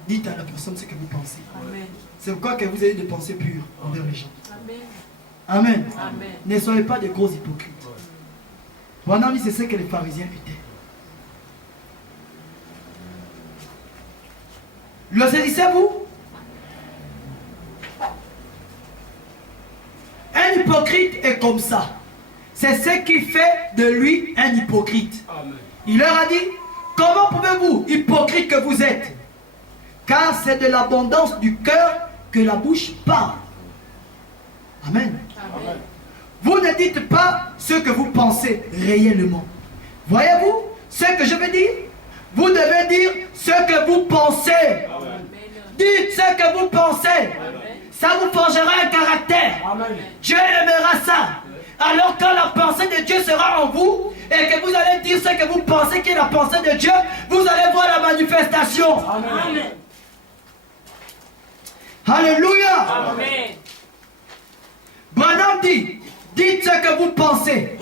Dites à la personne ce que vous pensez. Amen. C'est pourquoi que vous avez des pensées pures envers les gens. Amen. Amen. Amen. Ne soyez pas des gros hypocrites. Voilà, c'est ce que les pharisiens étaient. Le saisissez-vous? Un hypocrite est comme ça. C'est ce qui fait de lui un hypocrite. Amen. Il leur a dit, comment pouvez-vous, hypocrite que vous êtes? Car c'est de l'abondance du cœur que la bouche parle. Amen. Amen. Vous ne dites pas ce que vous pensez réellement. Voyez-vous ce que je veux dire? Vous devez dire ce que vous pensez. Amen. Dites ce que vous pensez. Amen. Ça vous forgera un caractère. Amen. Dieu aimera ça. Alors quand la pensée de Dieu sera en vous et que vous allez dire ce que vous pensez qui est la pensée de Dieu, vous allez voir la manifestation. Amen. Alléluia. Amen. Branham dit, dites ce que vous pensez.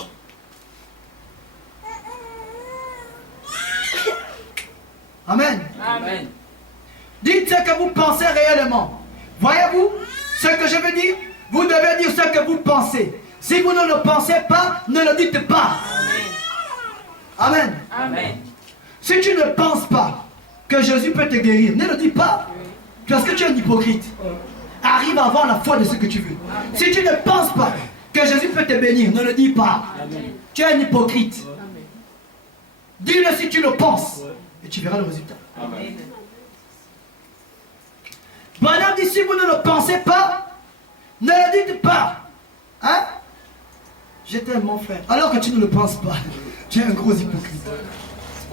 Amen. Amen. Dites ce que vous pensez réellement. Voyez-vous ce que je veux dire? Vous devez dire ce que vous pensez. Si vous ne le pensez pas, ne le dites pas. Amen. Amen. Si tu ne penses pas que Jésus peut te guérir, ne le dis pas. Parce que tu es un hypocrite. Arrive à avoir la foi de ce que tu veux. Si tu ne penses pas que Jésus peut te bénir, ne le dis pas. Amen. Tu es un hypocrite. Amen. Dis-le si tu le penses. Et tu verras le résultat. Amen. Madame dit, si vous ne le pensez pas, ne le dites pas. Hein? Je t'aime mon frère. Alors que tu ne le penses pas. Tu es un gros hypocrite.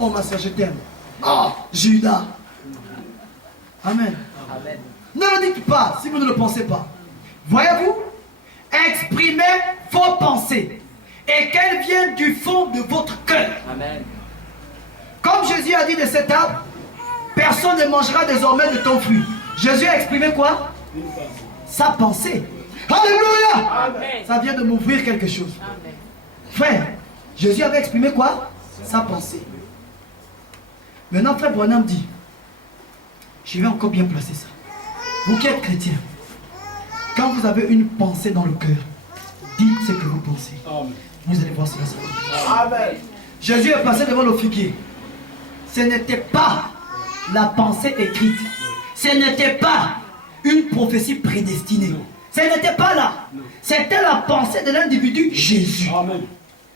Oh ma soeur, je t'aime. Oh, Judas. Amen. Amen. Ne le dites pas si vous ne le pensez pas. Voyez-vous? Exprimez vos pensées. Et qu'elles viennent du fond de votre cœur. Amen. Comme Jésus a dit de cet arbre, personne ne mangera désormais de ton fruit. Jésus a exprimé quoi? Sa pensée. Alléluia! Amen. Ça vient de m'ouvrir quelque chose. Amen. Frère, Jésus avait exprimé quoi? Sa pensée. Maintenant, frère Branham dit, je vais encore bien placer ça. Vous qui êtes chrétien, quand vous avez une pensée dans le cœur, dites ce que vous pensez. Amen. Vous allez voir cela. Amen. Jésus est passé devant le figuier. Ce n'était pas la pensée écrite. Ce n'était pas une prophétie prédestinée. Ce n'était pas là. C'était la pensée de l'individu Jésus. Amen.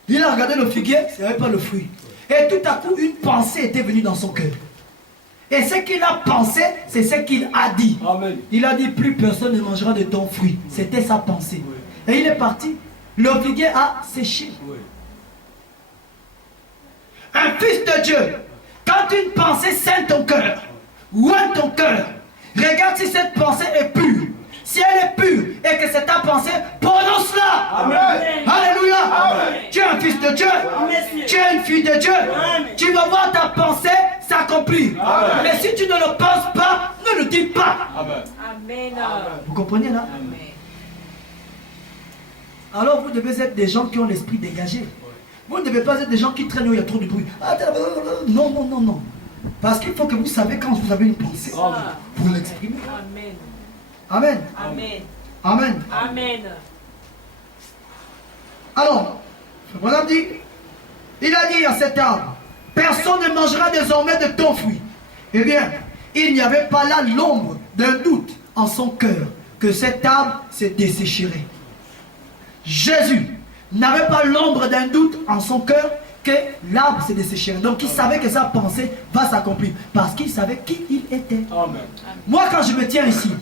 Il a regardé le figuier, il n'y avait pas le fruit. Et tout à coup, une pensée était venue dans son cœur. Et ce qu'il a pensé, c'est ce qu'il a dit. Amen. Il a dit, plus personne ne mangera de ton fruit. C'était sa pensée. Et il est parti. Le figuier a séché. Oui. Un fils de Dieu, quand une pensée saigne ton cœur, ouvre ton cœur, regarde si cette pensée est pure. Si elle est pure et que c'est ta pensée, prononce-la. Amen. Alléluia. Amen. Tu es un fils de Dieu. Tu es une fille de Dieu. Tu vas voir ta pensée s'accomplir. Amen. Mais si tu ne le penses pas, ne le dis pas. Amen. Amen. Vous comprenez là? Amen. Alors vous devez être des gens qui ont l'esprit dégagé. Vous ne devez pas être des gens qui traînent où il y a trop de bruit. Non, non, non, non. Parce qu'il faut que vous savez quand vous avez une pensée pour l'exprimer. Amen. Amen. Amen. Amen. Amen. Alors, voilà dit, il a dit à cet arbre, personne ne mangera désormais de ton fruit. Eh bien, il n'y avait pas là l'ombre d'un doute en son cœur que cet arbre se dessécherait. Jésus n'avait pas l'ombre d'un doute en son cœur que l'arbre se dessécherait. Donc il savait que sa pensée va s'accomplir parce qu'il savait qui il était. Amen. Moi, quand je me tiens ici,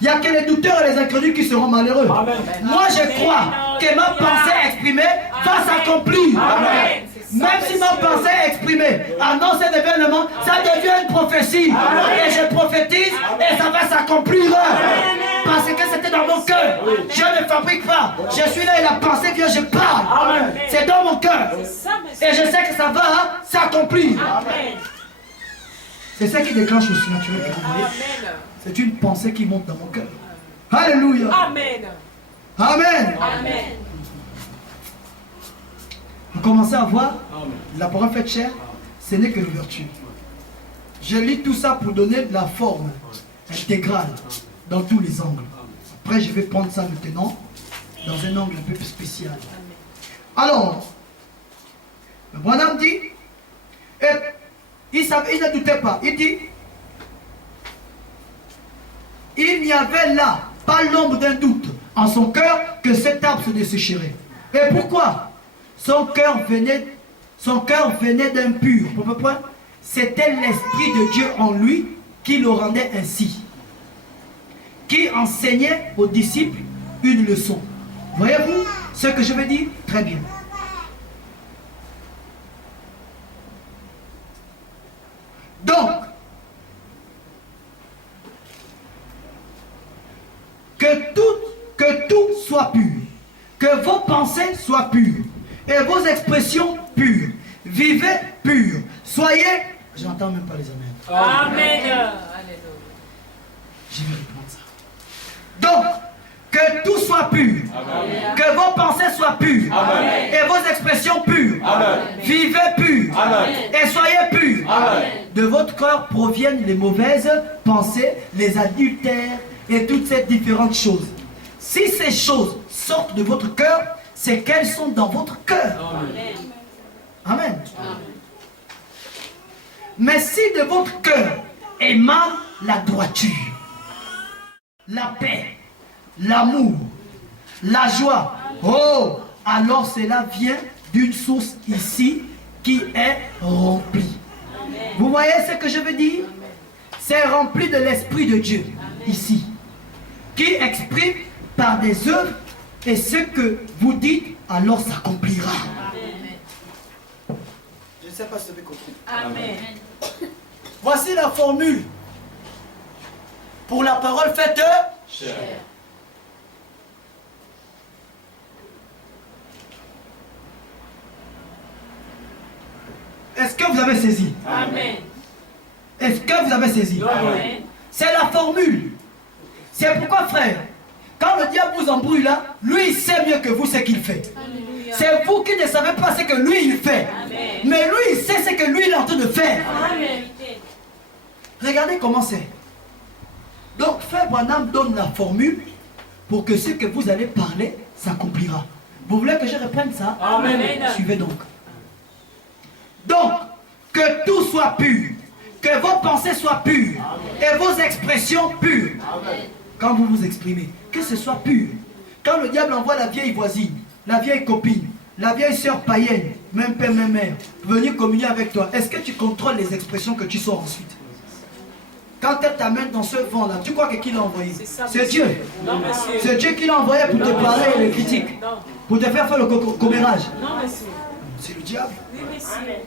il n'y a que les douteurs et les incrédules qui seront malheureux. Amen. Moi, je crois que ma pensée exprimée va s'accomplir. Amen. Même si ma pensée exprimée annonce un événement, ça devient une prophétie. Et je prophétise et ça va s'accomplir. Parce que c'était dans mon cœur. Je ne fabrique pas. Je suis là et la pensée vient, je parle. C'est dans mon cœur. Et je sais que ça va s'accomplir. Amen. C'est ça qui déclenche le surnaturel que vous voyez. Amen. C'est une pensée qui monte dans mon cœur. Alléluia. Amen. Amen. Amen. Vous commencez à voir, Amen. la parole faite chair, ce n'est que l'ouverture. Je lis tout ça pour donner la forme intégrale dans tous les angles. Après, je vais prendre ça maintenant dans un angle un peu plus spécial. Alors, le Branham dit, et il ne doutait pas, il dit, il n'y avait là pas l'ombre d'un doute en son cœur que cet arbre se dessécherait. Et pourquoi? Son cœur venait d'un pur. Pourquoi? C'était l'Esprit de Dieu en lui qui le rendait ainsi. Qui enseignait aux disciples une leçon. Voyez-vous ce que je veux dire? Très bien. Donc, que tout soit pur. Que vos pensées soient pures. Et vos expressions pures. Vivez purs. Soyez... J'entends même pas les amens. Amen. Je vais reprendre ça. Donc, que tout soit pur. Amen. Que vos pensées soient pures. Amen. Et vos expressions pures. Amen. Vivez purs. Amen. Et soyez purs. Amen. De votre corps proviennent les mauvaises pensées, les adultères et toutes ces différentes choses. Si ces choses sortent de votre cœur, c'est qu'elles sont dans votre cœur. Amen. Mais si de votre cœur émane la droiture, la paix, l'amour, la joie, oh, alors cela vient d'une source ici qui est remplie. Vous voyez ce que je veux dire? C'est rempli de l'Esprit de Dieu, ici, qui exprime par des œuvres, et ce que vous dites, alors s'accomplira. Je ne sais pas si vous avez compris. Amen. Voici la formule pour la parole faite. Chair. Est-ce que vous avez saisi? Amen. Est-ce que vous avez saisi? Amen. C'est la formule. C'est pourquoi, frère, quand le diable vous embrouille là, lui il sait mieux que vous ce qu'il fait. Alléluia. C'est vous qui ne savez pas ce que lui il fait. Amen. Mais lui il sait ce que lui il est en train de faire. Amen. Regardez comment c'est. Donc, Frère Branham donne la formule pour que ce que vous allez parler s'accomplira. Vous voulez que je reprenne ça? Amen. Suivez donc. Donc, que tout soit pur, que vos pensées soient pures et vos expressions pures. Quand vous vous exprimez, que ce soit pur. Quand le diable envoie la vieille voisine, la vieille copine, la vieille soeur païenne, même père, même mère, venir communier avec toi, est-ce que tu contrôles les expressions que tu sors ensuite? Quand elle t'amène dans ce vent-là, tu crois que qui l'a envoyé? C'est Dieu. Non, monsieur. C'est Dieu qui l'a envoyé pour te parler et les critiques, Non. pour te faire le commérage. Non, monsieur. C'est le diable. Oui, monsieur.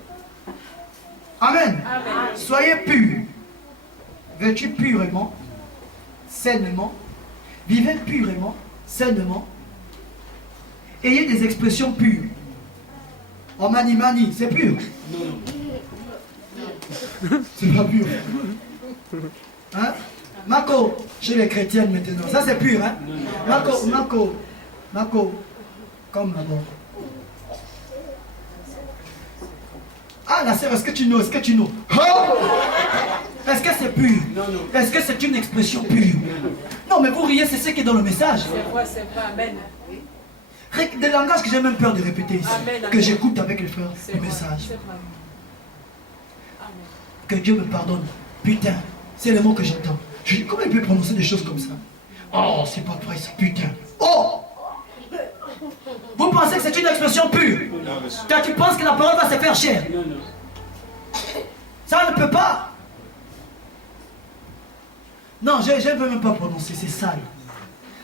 Amen. Amen. Soyez purs. Vêtus purément, sainement. Vivez purément, sainement. Ayez des expressions pures. En mani mani, c'est pur. C'est pas pur. Hein? Marco, chez les chrétiennes maintenant. Ça c'est pur, hein? Marco, comme d'abord. Ah la sœur, est-ce que tu nous? Oh! Est-ce que c'est pur? Est-ce que c'est une expression pure? Non mais vous riez, c'est ce qui est dans le message. C'est vrai, c'est vrai. Amen. Des langages que j'ai même peur de répéter ici. Amen. Que j'écoute avec les frères C'est le vrai. message. C'est vrai. Amen. Que Dieu me pardonne. Putain, c'est le mot que j'entends. Je dis, comment il peut prononcer des choses comme ça? Oh, c'est pas vrai, c'est putain. Oh! Vous pensez que c'est une expression pure? Quand tu penses que la parole va se faire chair. Non, non. Ça ne peut pas. Non, je ne veux même pas prononcer, c'est sale.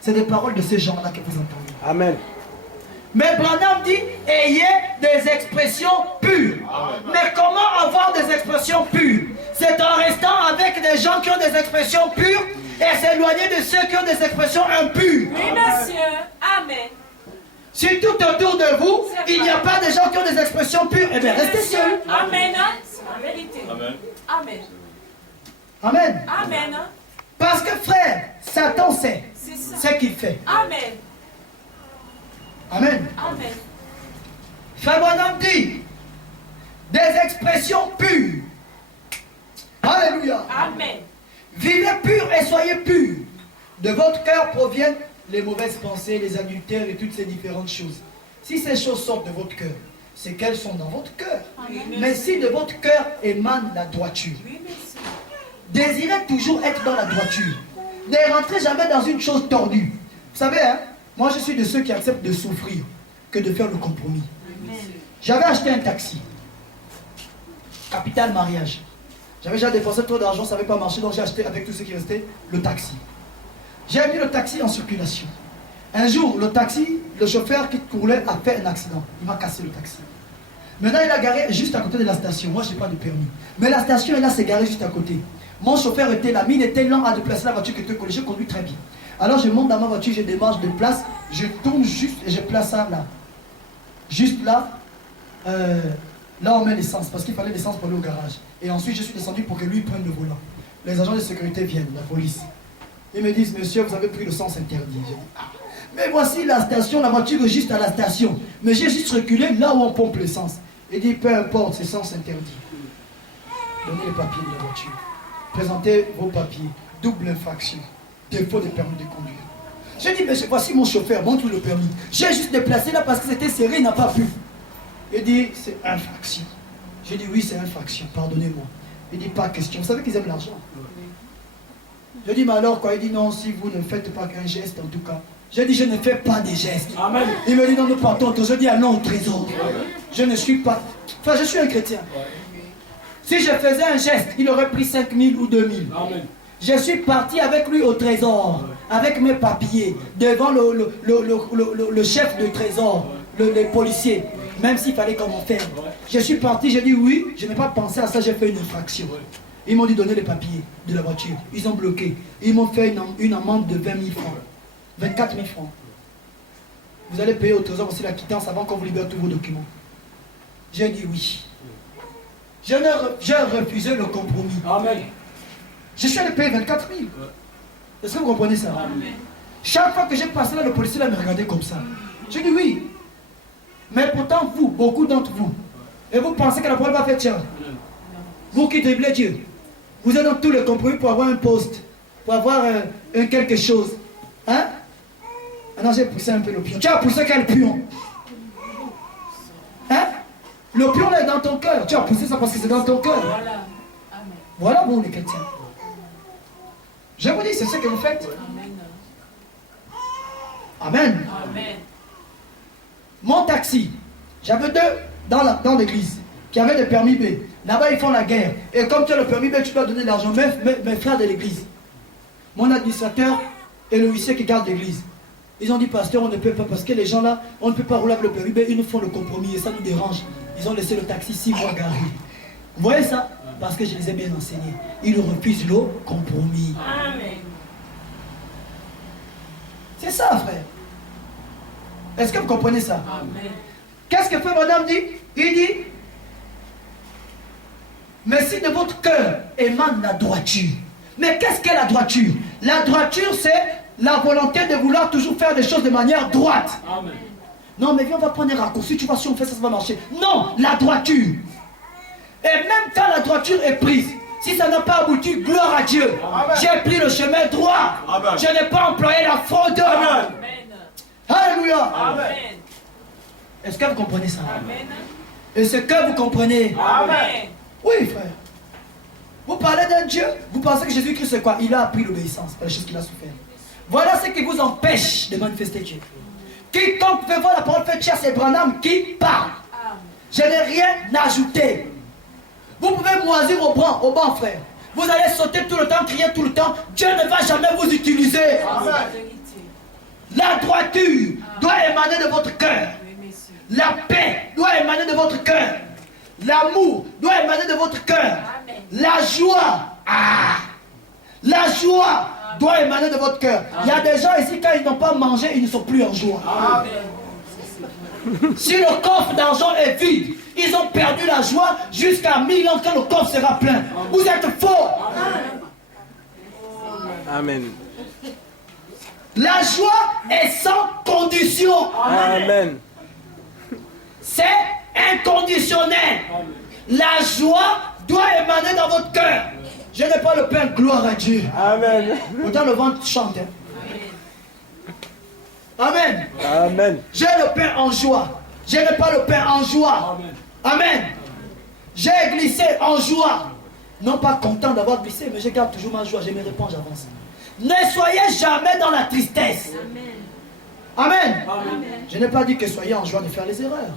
C'est des paroles de ces gens-là que vous entendez. Amen. Mais Branham dit, ayez des expressions pures. Mais comment avoir des expressions pures? C'est en restant avec des gens qui ont des expressions pures et s'éloigner de ceux qui ont des expressions impures. Oui, monsieur. Amen. Si tout autour de vous, il n'y a pas de gens qui ont des expressions pures, eh bien restez seuls. Amen. C'est la vérité. Amen. Amen. Amen. Amen. Parce que frère, Satan sait C'est ça. ce qu'il fait. Amen. Amen. Amen. Frère Branham dit, des expressions pures. Alléluia. Amen. Vivez pur et soyez purs. De votre cœur proviennent les mauvaises pensées, les adultères et toutes ces différentes choses. Si ces choses sortent de votre cœur, c'est qu'elles sont dans votre cœur. Mais si de votre cœur émane la droiture, Oui, monsieur. désirez toujours être dans la droiture. Ne rentrez jamais dans une chose tordue. Vous savez, hein, moi je suis de ceux qui acceptent de souffrir que de faire le compromis. J'avais acheté un taxi. Capital mariage. J'avais déjà dépensé trop d'argent, ça n'avait pas marché, donc j'ai acheté avec tout ce qui restait le taxi. J'ai mis le taxi en circulation. Un jour, le taxi, le chauffeur qui roulait a fait un accident. Il m'a cassé le taxi. Maintenant, il a garé juste à côté de la station. Moi, je n'ai pas de permis. Mais la station, elle s'est garée juste à côté. Mon chauffeur était là, mais il était lent à déplacer la voiture qui était collée. Je conduis très bien. Alors, je monte dans ma voiture, je démarche de place, je tourne juste et je place ça là. Juste là, là on met l'essence, parce qu'il fallait l'essence pour aller au garage. Et ensuite, je suis descendu pour que lui prenne le volant. Les agents de sécurité viennent, la police. Ils me disent, monsieur, vous avez pris le sens interdit. Je dis, ah, mais voici la station, la voiture est juste à la station. Mais j'ai juste reculé là où on pompe l'essence. Il dit, peu importe, c'est sens interdit. Donnez les papiers de la voiture. Présentez vos papiers. Double infraction. Défaut de permis de conduire. J'ai dit, monsieur, voici mon chauffeur, montre le permis. J'ai juste déplacé là parce que c'était serré, il n'a pas pu. Il dit, c'est infraction. J'ai dit, oui, c'est infraction, pardonnez-moi. Il dit, pas question. Vous savez qu'ils aiment l'argent. Je dis, mais alors quoi? Il dit, non, si vous ne faites pas qu'un geste, en tout cas. J'ai dit, je ne fais pas des gestes. Amen. Il me dit, non, nous partons. Je dis, allons au trésor. Je ne suis pas... Enfin, je suis un chrétien. Si je faisais un geste, il aurait pris 5 000 ou 2 000. Amen. Je suis parti avec lui au trésor, avec mes papiers, devant le chef de trésor, les policiers, même s'il fallait comment faire. Je suis parti, j'ai dit oui, je n'ai pas pensé à ça, j'ai fait une infraction. Ils m'ont dit donner les papiers de la voiture, ils ont bloqué. Ils m'ont fait une amende de 20 000 francs, 24 000 francs. Vous allez payer au trésor aussi la quittance avant qu'on vous libère tous vos documents. J'ai dit oui. J'ai refusé le compromis. Amen. Je suis allé payer 24 000. Est-ce que vous comprenez ça? Amen. Chaque fois que j'ai passé là, le policier là me regardait comme ça. J'ai dit oui. Mais pourtant, vous, beaucoup d'entre vous, et vous pensez que la parole va faire tiens. Vous qui dribblez Dieu, vous êtes dans tous les compromis pour avoir un poste, pour avoir un quelque chose. Hein? Ah non, j'ai poussé un peu le pion. Tu as poussé quel pion? Hein? Le pion là est dans ton cœur. Tu as poussé ça parce que c'est dans ton cœur. Voilà. Amen. Voilà vous les chrétiens. Je vous dis, c'est ce que vous faites. Amen. Amen. Amen. Mon taxi, j'avais deux dans l'église qui avaient des permis B. Là-bas, ils font la guerre. Et comme tu as le permis B, tu dois donner de l'argent. Mes frères de l'église, mon administrateur et le huissier qui garde l'église, ils ont dit, pasteur, on ne peut pas, parce que les gens là, on ne peut pas rouler avec le permis B, ils nous font le compromis et ça nous dérange. Ils ont laissé le taxi 6 mois garé. Vous voyez ça? Parce que je les ai bien enseignés. Ils refusent le compromis. Amen. C'est ça, frère. Est-ce que vous comprenez ça? Amen. Qu'est-ce que fait madame dit? Il dit, mais si de votre cœur émane la droiture. Mais qu'est-ce qu'est la droiture? La droiture, c'est la volonté de vouloir toujours faire des choses de manière droite. Amen. Non, mais viens, on va prendre un raccourci, tu vois, si on fait ça, ça va marcher. Non, la droiture. Et même quand la droiture est prise, si ça n'a pas abouti, gloire à Dieu. J'ai pris le chemin droit. Amen. Je n'ai pas employé la fraude. Amen. Amen. Alléluia. Amen. Est-ce que vous comprenez ça? Amen. Est-ce que vous comprenez? Amen. Oui, frère. Vous parlez d'un Dieu, vous pensez que Jésus-Christ c'est quoi? Il a appris l'obéissance par les choses qu'il a souffert. Voilà ce qui vous empêche de manifester Dieu. Quiconque veut voir la parole faite chair, c'est Branham qui parle. Amen. Je n'ai rien ajouté. Vous pouvez moisir au banc, frère. Vous allez sauter tout le temps, crier tout le temps. Dieu ne va jamais vous utiliser. La vérité. La droiture doit émaner de votre cœur. Oui, messieurs. La paix doit émaner de votre cœur. L'amour doit émaner de votre cœur. Amen. La joie, la joie doit émaner de votre cœur. Il y a des gens ici, quand ils n'ont pas mangé, ils ne sont plus en joie. Si le coffre d'argent est vide, ils ont perdu la joie jusqu'à 1000 ans quand le coffre sera plein. Vous êtes faux. Amen. La joie est sans condition. Amen. C'est inconditionnel. La joie doit émaner dans votre cœur. Je n'ai pas le pain, gloire à Dieu. Amen. Pourtant le ventre chante. Amen. Amen. J'ai le pain en joie. Je n'ai pas le pain en joie. Amen. J'ai glissé en joie. Non pas content d'avoir glissé, mais je garde toujours ma joie. Je me réponds, j'avance. Ne soyez jamais dans la tristesse. Amen. Je n'ai pas dit que soyez en joie de faire les erreurs.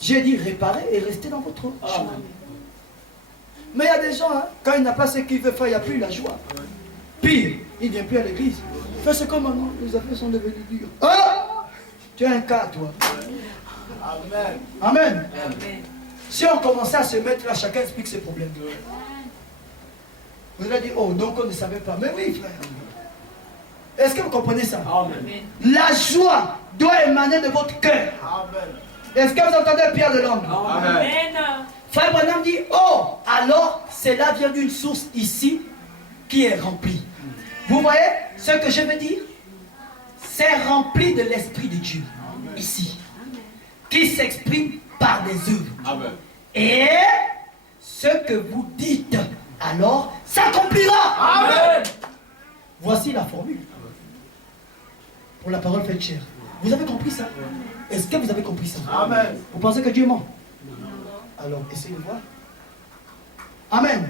J'ai dit réparer et rester dans votre joie. Mais il y a des gens, hein, quand il n'a pas ce qu'il veut faire, il n'y a plus la joie. Pire, il ne vient plus à l'église. Fais ce comme maintenant, les affaires sont devenues dures. Oh! Tu es un cas, toi. Amen. Amen. Amen. Si on commençait à se mettre là, chacun explique ses problèmes. Vous allez dire, oh, donc on ne savait pas. Mais oui, frère. Est-ce que vous comprenez ça? Amen. La joie doit émaner de votre cœur. Est-ce que vous entendez Pierre de l'homme? Amen. Frère Branham dit, oh, alors cela vient d'une source ici qui est remplie. Vous voyez ce que je veux dire? C'est rempli de l'Esprit de Dieu, ici, qui s'exprime par des œuvres. Et ce que vous dites, alors, s'accomplira. Amen. Voici la formule pour la parole faite chair. Vous avez compris ça? Est-ce que vous avez compris ça? Amen. Vous pensez que Dieu ment? Alors, essayez de voir. Amen.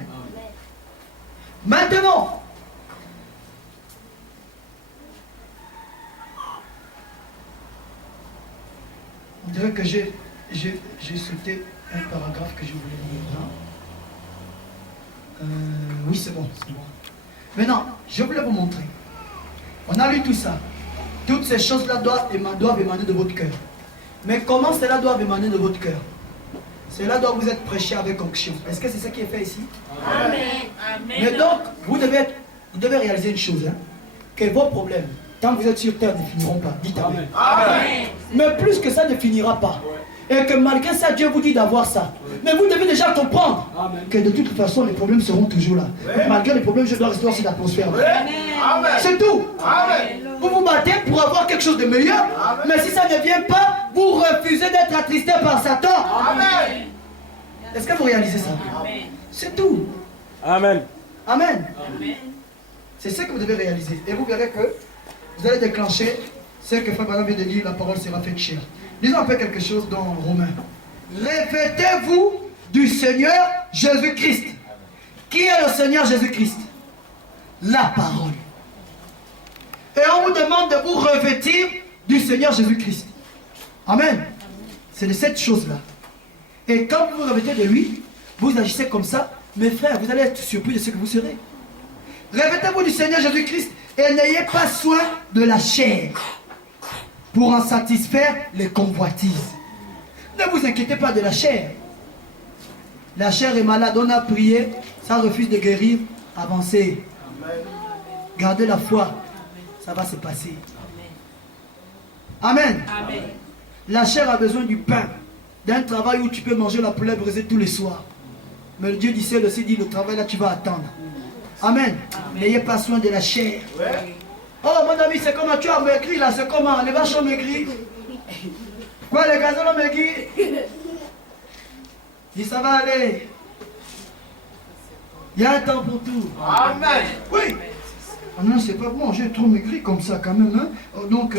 Maintenant, on dirait que j'ai sauté un paragraphe que je voulais lire là. Oui, c'est bon, c'est bon. Maintenant, je voulais vous montrer. On a lu tout ça. Toutes ces choses-là doivent émaner de votre cœur. Mais comment cela doit émaner de votre cœur? Cela doit vous être prêché avec onction. Est-ce que c'est ça qui est fait ici? Amen. Mais donc, vous devez réaliser une chose, hein, que vos problèmes, tant que vous êtes sur terre, ne finiront pas. Dites Amen. Amen. Mais plus que ça ne finira pas. Et que malgré ça, Dieu vous dit d'avoir ça. Mais vous devez déjà comprendre que de toute façon, les problèmes seront toujours là. Malgré les problèmes, je dois rester dans cette atmosphère. Amen. C'est tout. Amen. Vous vous battez pour avoir quelque chose de meilleur. Mais si ça ne vient pas, vous refusez d'être attristé par Satan. Amen. Est-ce que vous réalisez ça? Amen. C'est tout. Amen. Amen. Amen. C'est ce que vous devez réaliser. Et vous verrez que vous allez déclencher ce que Frère Branham vient de dire, la parole sera faite chair. Disons un peu quelque chose dans Romains. Revêtez-vous du Seigneur Jésus-Christ. Qui est le Seigneur Jésus-Christ? La parole. Et on vous demande de vous revêtir du Seigneur Jésus-Christ. Amen. C'est de cette chose-là. Et quand vous vous revêtez de lui, vous agissez comme ça, mes frères, vous allez être surpris de ce que vous serez. Revêtez-vous du Seigneur Jésus-Christ et n'ayez pas soin de la chair pour en satisfaire les convoitises. Ne vous inquiétez pas de la chair. La chair est malade, on a prié, ça refuse de guérir, avancez. Gardez la foi, ça va se passer. Amen. Amen. La chair a besoin du pain, d'un travail où tu peux manger la poulet brisée tous les soirs. Mais le Dieu du ciel aussi dit, le travail là tu vas attendre. Amen. N'ayez pas soin de la chair. Oh mon ami, c'est comment tu as maigri là, c'est comment? Les vaches ont maigri. Quoi, les gazons ont maigri? Dis ça va aller. Il y a un temps pour tout. Amen. Oui. Oh non, c'est pas bon, j'ai trop maigri comme ça quand même. Hein? Oh, donc,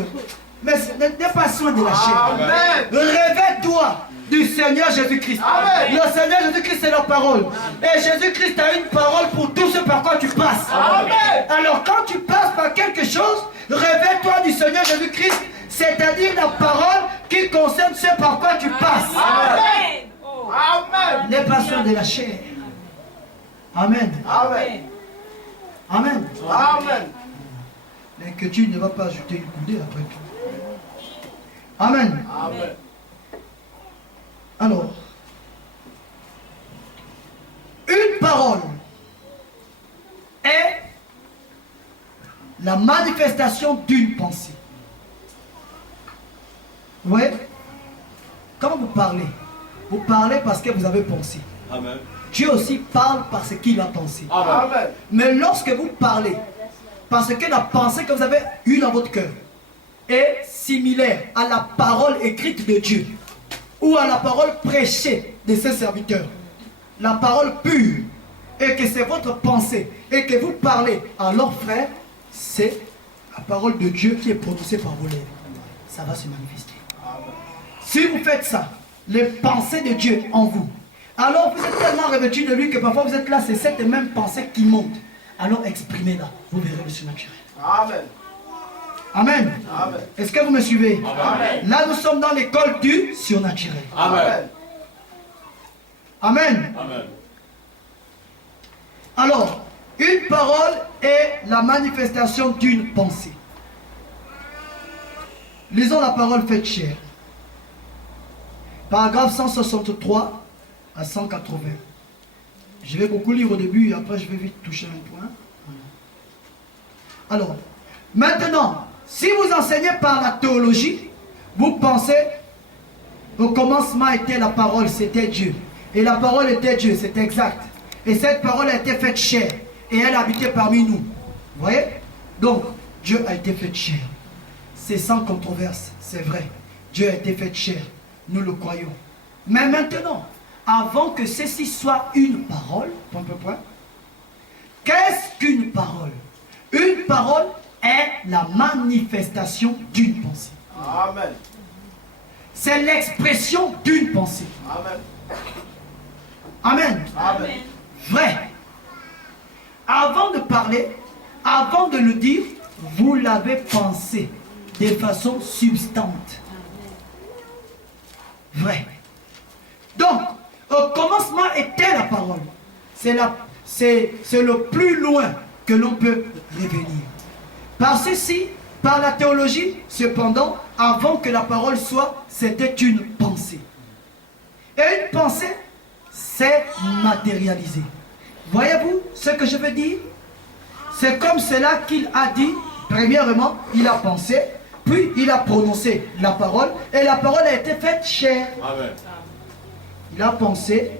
mais n'aie pas soin de la chair. Amen. Révèle-toi du Seigneur Jésus-Christ. Amen. Le Seigneur Jésus-Christ, c'est la parole. Et Jésus-Christ a une parole pour tout ce par quoi tu passes. Amen. Alors, quand tu passes par quelque chose, révèle-toi du Seigneur Jésus-Christ. C'est-à-dire la parole qui concerne ce par quoi tu passes. Amen. Oh. Amen. Les passions de la chair. Amen. Amen. Amen. Amen. L'inquiétude ne va pas ajouter une coudée après tout. Amen. Amen. Alors, une parole est la manifestation d'une pensée. Vous voyez? Quand vous parlez parce que vous avez pensé. Amen. Dieu aussi parle parce qu'il a pensé. Amen. Mais lorsque vous parlez, parce que la pensée que vous avez eue dans votre cœur est similaire à la parole écrite de Dieu ou à la parole prêchée de ses serviteurs, la parole pure, et que c'est votre pensée et que vous parlez, alors frère, c'est la parole de Dieu qui est prononcée par vos lèvres. Ça va se manifester. Si vous faites ça, les pensées de Dieu en vous, alors vous êtes tellement revêtus de lui que parfois vous êtes là, c'est cette même pensée qui monte. Alors exprimez-la, vous verrez le surnaturel. Amen. Amen. Amen. Est-ce que vous me suivez? Amen. Là, nous sommes dans l'école du surnaturel. Amen. Amen. Amen. Alors, une parole est la manifestation d'une pensée. Lisons la parole faite chair. Paragraphe 163 à 180. Je vais beaucoup lire au début et après je vais vite toucher un point. Alors, maintenant, si vous enseignez par la théologie, vous pensez au commencement était la parole, c'était Dieu. Et la parole était Dieu, c'est exact. Et cette parole a été faite chair. Et elle habitait parmi nous. Vous voyez? Donc, Dieu a été fait chair. C'est sans controverse, c'est vrai. Dieu a été fait chair. Nous le croyons. Mais maintenant, avant que ceci soit une parole, qu'est-ce qu'une parole? Une parole est la manifestation d'une pensée. Amen. C'est l'expression d'une pensée. Amen. Amen. Amen. Vrai. Avant de parler, avant de le dire, vous l'avez pensé de façon substante. Vrai. Donc, au commencement était la parole. C'est le plus loin que l'on peut revenir. Par ceci, par la théologie, cependant, avant que la parole soit, c'était une pensée. Et une pensée, c'est matérialisé. Voyez-vous ce que je veux dire? C'est comme cela qu'il a dit. Premièrement, il a pensé, puis il a prononcé la parole, et la parole a été faite chair. Amen. Il a pensé,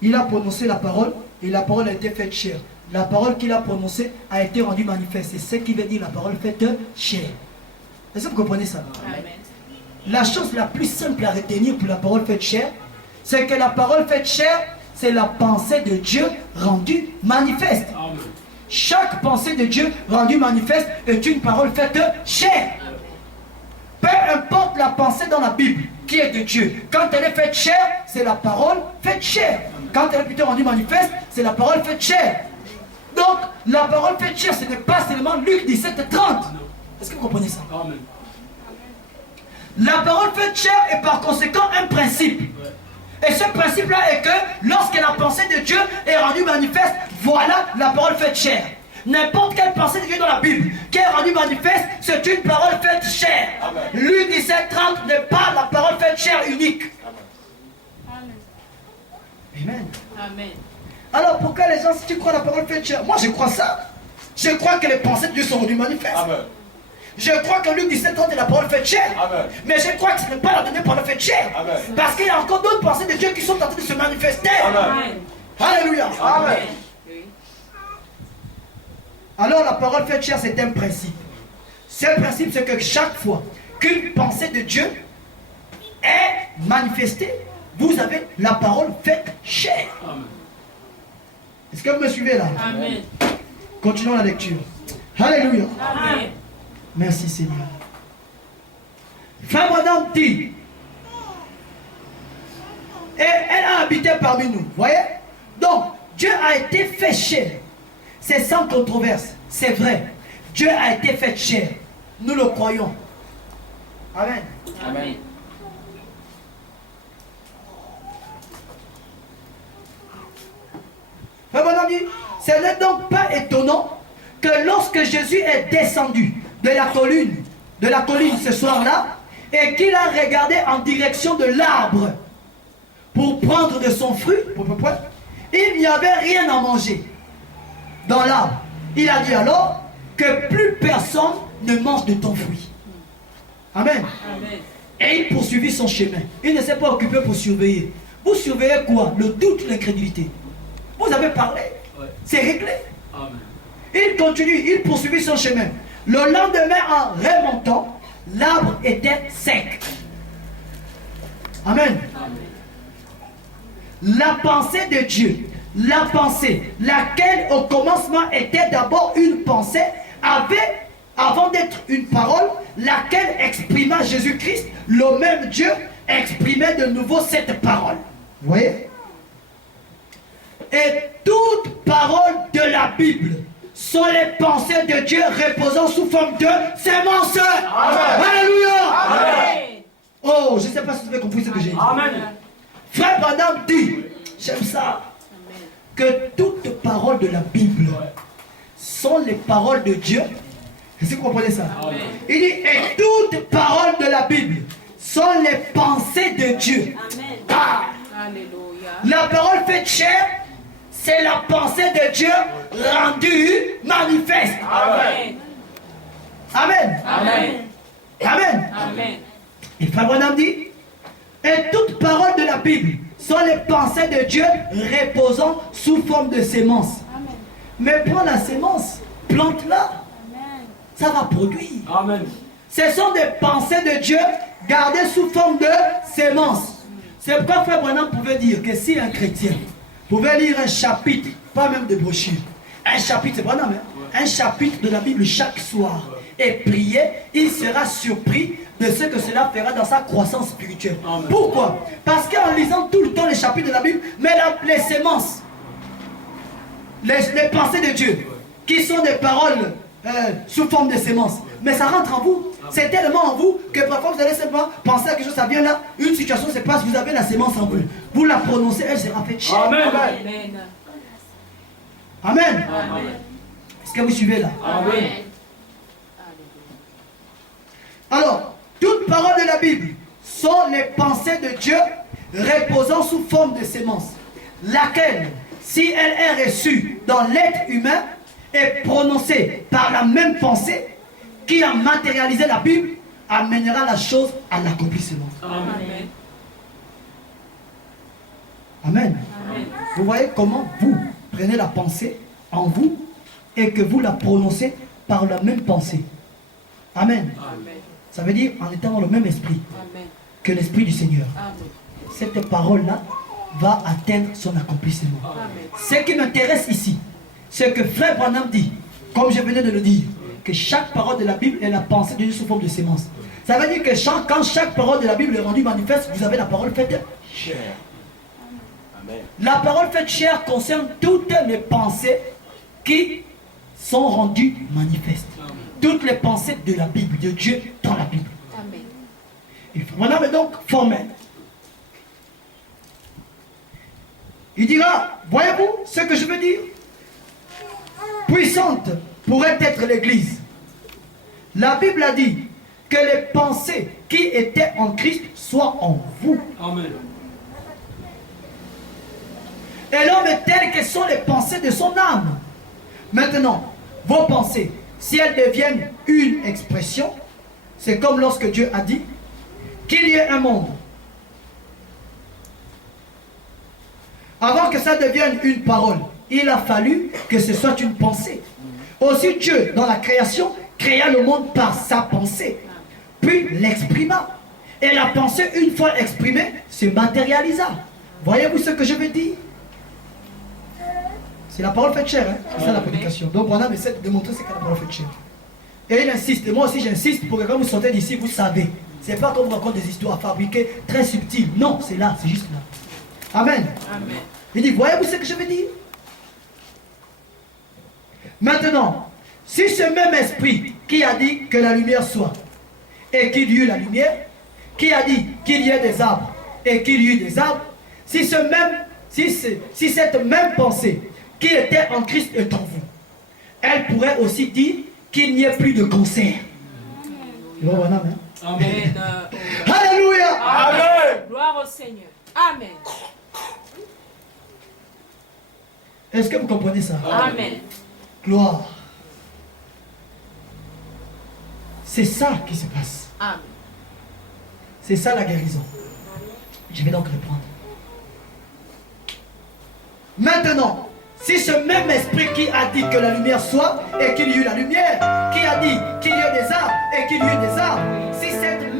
il a prononcé la parole, et la parole a été faite chair. La parole qu'il a prononcée a été rendue manifeste. C'est ce qui veut dire la parole faite chair. Est-ce que vous comprenez ça? Amen. La chose la plus simple à retenir pour la parole faite chair, c'est que la parole faite chair, c'est la pensée de Dieu rendue manifeste. Amen. Chaque pensée de Dieu rendue manifeste est une parole faite chair. Peu importe la pensée dans la Bible qui est de Dieu, quand elle est faite chair, c'est la parole faite chair. Quand elle est plutôt rendue manifeste, c'est la parole faite chair. Donc, la parole faite chair, ce n'est pas seulement Luc 17:30. Est-ce que vous comprenez ça? Amen. La parole faite chair est par conséquent un principe. Et ce principe-là est que lorsque la pensée de Dieu est rendue manifeste, voilà la parole faite chair. N'importe quelle pensée de Dieu dans la Bible qui est rendue manifeste, c'est une parole faite chair. Amen. Luc 17:30 n'est pas la parole faite chair unique. Amen. Amen. Amen. Alors pourquoi les gens, si tu crois la parole faite chair? Moi je crois ça. Je crois que les pensées de Dieu sont rendues manifestes. Amen. Je crois que Luc 17:30 est la parole faite chair. Amen. Mais je crois que ce n'est pas la dernière parole faite chair. Amen. Parce qu'il y a encore d'autres pensées de Dieu qui sont en train de se manifester. Amen. Alléluia. Amen. Oui. Alors la parole faite chair, c'est un principe. Ce principe, c'est que chaque fois qu'une pensée de Dieu est manifestée, vous avez la parole faite chair. Amen. Est-ce que vous me suivez là? Amen. Continuons la lecture. Alléluia. Amen. Merci Seigneur. Femme Adam dit, et elle a habité parmi nous. Voyez? Donc, Dieu a été fait chair. C'est sans controverse. C'est vrai. Dieu a été fait chair. Nous le croyons. Amen. Amen. Mais mon ami, ce n'est donc pas étonnant que lorsque Jésus est descendu de la colline ce soir-là, et qu'il a regardé en direction de l'arbre pour prendre de son fruit, il n'y avait rien à manger dans l'arbre. Il a dit alors que plus personne ne mange de ton fruit. Amen. Amen. Et il poursuivit son chemin. Il ne s'est pas occupé pour surveiller. Vous surveillez quoi? Le doute, l'incrédulité. Vous avez parlé. C'est réglé. Amen. Il continue, il poursuivit son chemin. Le lendemain, en remontant, l'arbre était sec. Amen. La pensée de Dieu, la pensée, laquelle au commencement était d'abord une pensée, avait, avant d'être une parole, laquelle exprima Jésus-Christ, le même Dieu, exprimait de nouveau cette parole. Vous voyez? Et toute parole de la Bible sont les pensées de Dieu reposant sous forme de sémence. Alléluia. Amen. Oh, je ne sais pas si vous avez compris ce que j'ai dit. Amen. Frère Branham dit, j'aime ça, que toutes paroles de la Bible sont les paroles de Dieu. Est-ce que vous comprenez ça? Amen. Il dit, et toutes paroles de la Bible sont les pensées de Dieu. Amen. Ah, Alléluia. la parole faite chair, c'est la pensée de Dieu rendue manifeste. Amen. Amen. Amen. Amen. Amen. Et Frère Branham dit, et toutes paroles de la Bible sont les pensées de Dieu reposant sous forme de sémence. Amen. Mais prends la sémence, plante-la, Amen. ça va produire. Amen. Ce sont des pensées de Dieu gardées sous forme de sémence. C'est pourquoi Frère Branham pouvait dire que si un chrétien pouvait lire un chapitre, pas même de brochure, un chapitre, c'est Branham, hein, un chapitre de la Bible chaque soir et prier, il sera surpris de ce que cela fera dans sa croissance spirituelle. Amen. Pourquoi? Parce qu'en lisant tout le temps les chapitres de la Bible, mais les sémences, les pensées de Dieu, qui sont des paroles sous forme de sémences, mais ça rentre en vous. C'est tellement en vous que parfois vous allez simplement penser à quelque chose, ça vient là, une situation se passe, vous avez la sémence en vous. Vous la prononcez, elle sera faite chair. Amen. Amen. Amen. Amen. Est-ce que vous suivez là? Amen. Alors, toutes paroles de la Bible sont les pensées de Dieu reposant sous forme de sémence, laquelle, si elle est reçue dans l'être humain, est prononcée par la même pensée qui a matérialisé la Bible, amènera la chose à l'accomplissement. Amen. Amen. Amen. Vous voyez comment vous prenez la pensée en vous et que vous la prononcez par la même pensée. Amen. Amen. Ça veut dire en étant dans le même esprit Amen. que l'esprit du Seigneur. Amen. Cette parole-là va atteindre son accomplissement. Amen. Ce qui m'intéresse ici, c'est que Frère Branham dit, comme je venais de le dire, que chaque parole de la Bible est la pensée de Dieu sous forme de sémence. Ça veut dire que quand chaque parole de la Bible est rendue manifeste, vous avez la parole faite chair. Amen. La parole faite chair concerne toutes les pensées qui sont rendues manifestes. Toutes les pensées de la Bible, de Dieu dans la Bible. Amen. Et Frère Branham est donc formel. Il dira, voyez-vous ce que je veux dire? Puissante pourrait être l'Église. La Bible a dit que les pensées qui étaient en Christ soient en vous. Amen. Et l'homme est tel que sont les pensées de son âme. Maintenant, vos pensées, si elles deviennent une expression, c'est comme lorsque Dieu a dit qu'il y ait un monde. Avant que ça devienne une parole, il a fallu que ce soit une pensée. Aussi Dieu, dans la création, créa le monde par sa pensée, puis l'exprima. Et la pensée, une fois exprimée, se matérialisa. Voyez-vous ce que je veux dire? C'est la parole faite chair, hein? C'est ça la prédication. Donc Branham essaie de démontrer ce qu'est la parole faite chair. Et il insiste, et moi aussi j'insiste pour que quand vous sortez d'ici, vous savez. C'est pas comme on raconte des histoires fabriquées très subtiles. Non, c'est là, c'est juste là. Amen. Amen. Il dit, voyez-vous ce que je veux dire? Maintenant, si ce même esprit qui a dit que la lumière soit, et qu'il y eut la lumière, qui a dit qu'il y ait des arbres et qu'il y eut des arbres, si cette même pensée qui était en Christ est en vous, elle pourrait aussi dire qu'il n'y ait plus de concert. Amen. Amen. Alléluia. Amen. Gloire au Seigneur. Amen. Est-ce que vous comprenez ça? Amen. Gloire. C'est ça qui se passe. Amen. C'est ça la guérison. Je vais donc reprendre. Maintenant, si ce même esprit qui a dit que la lumière soit et qu'il y eut la lumière, qui a dit qu'il y ait des arbres et qu'il y eut des arbres, si cette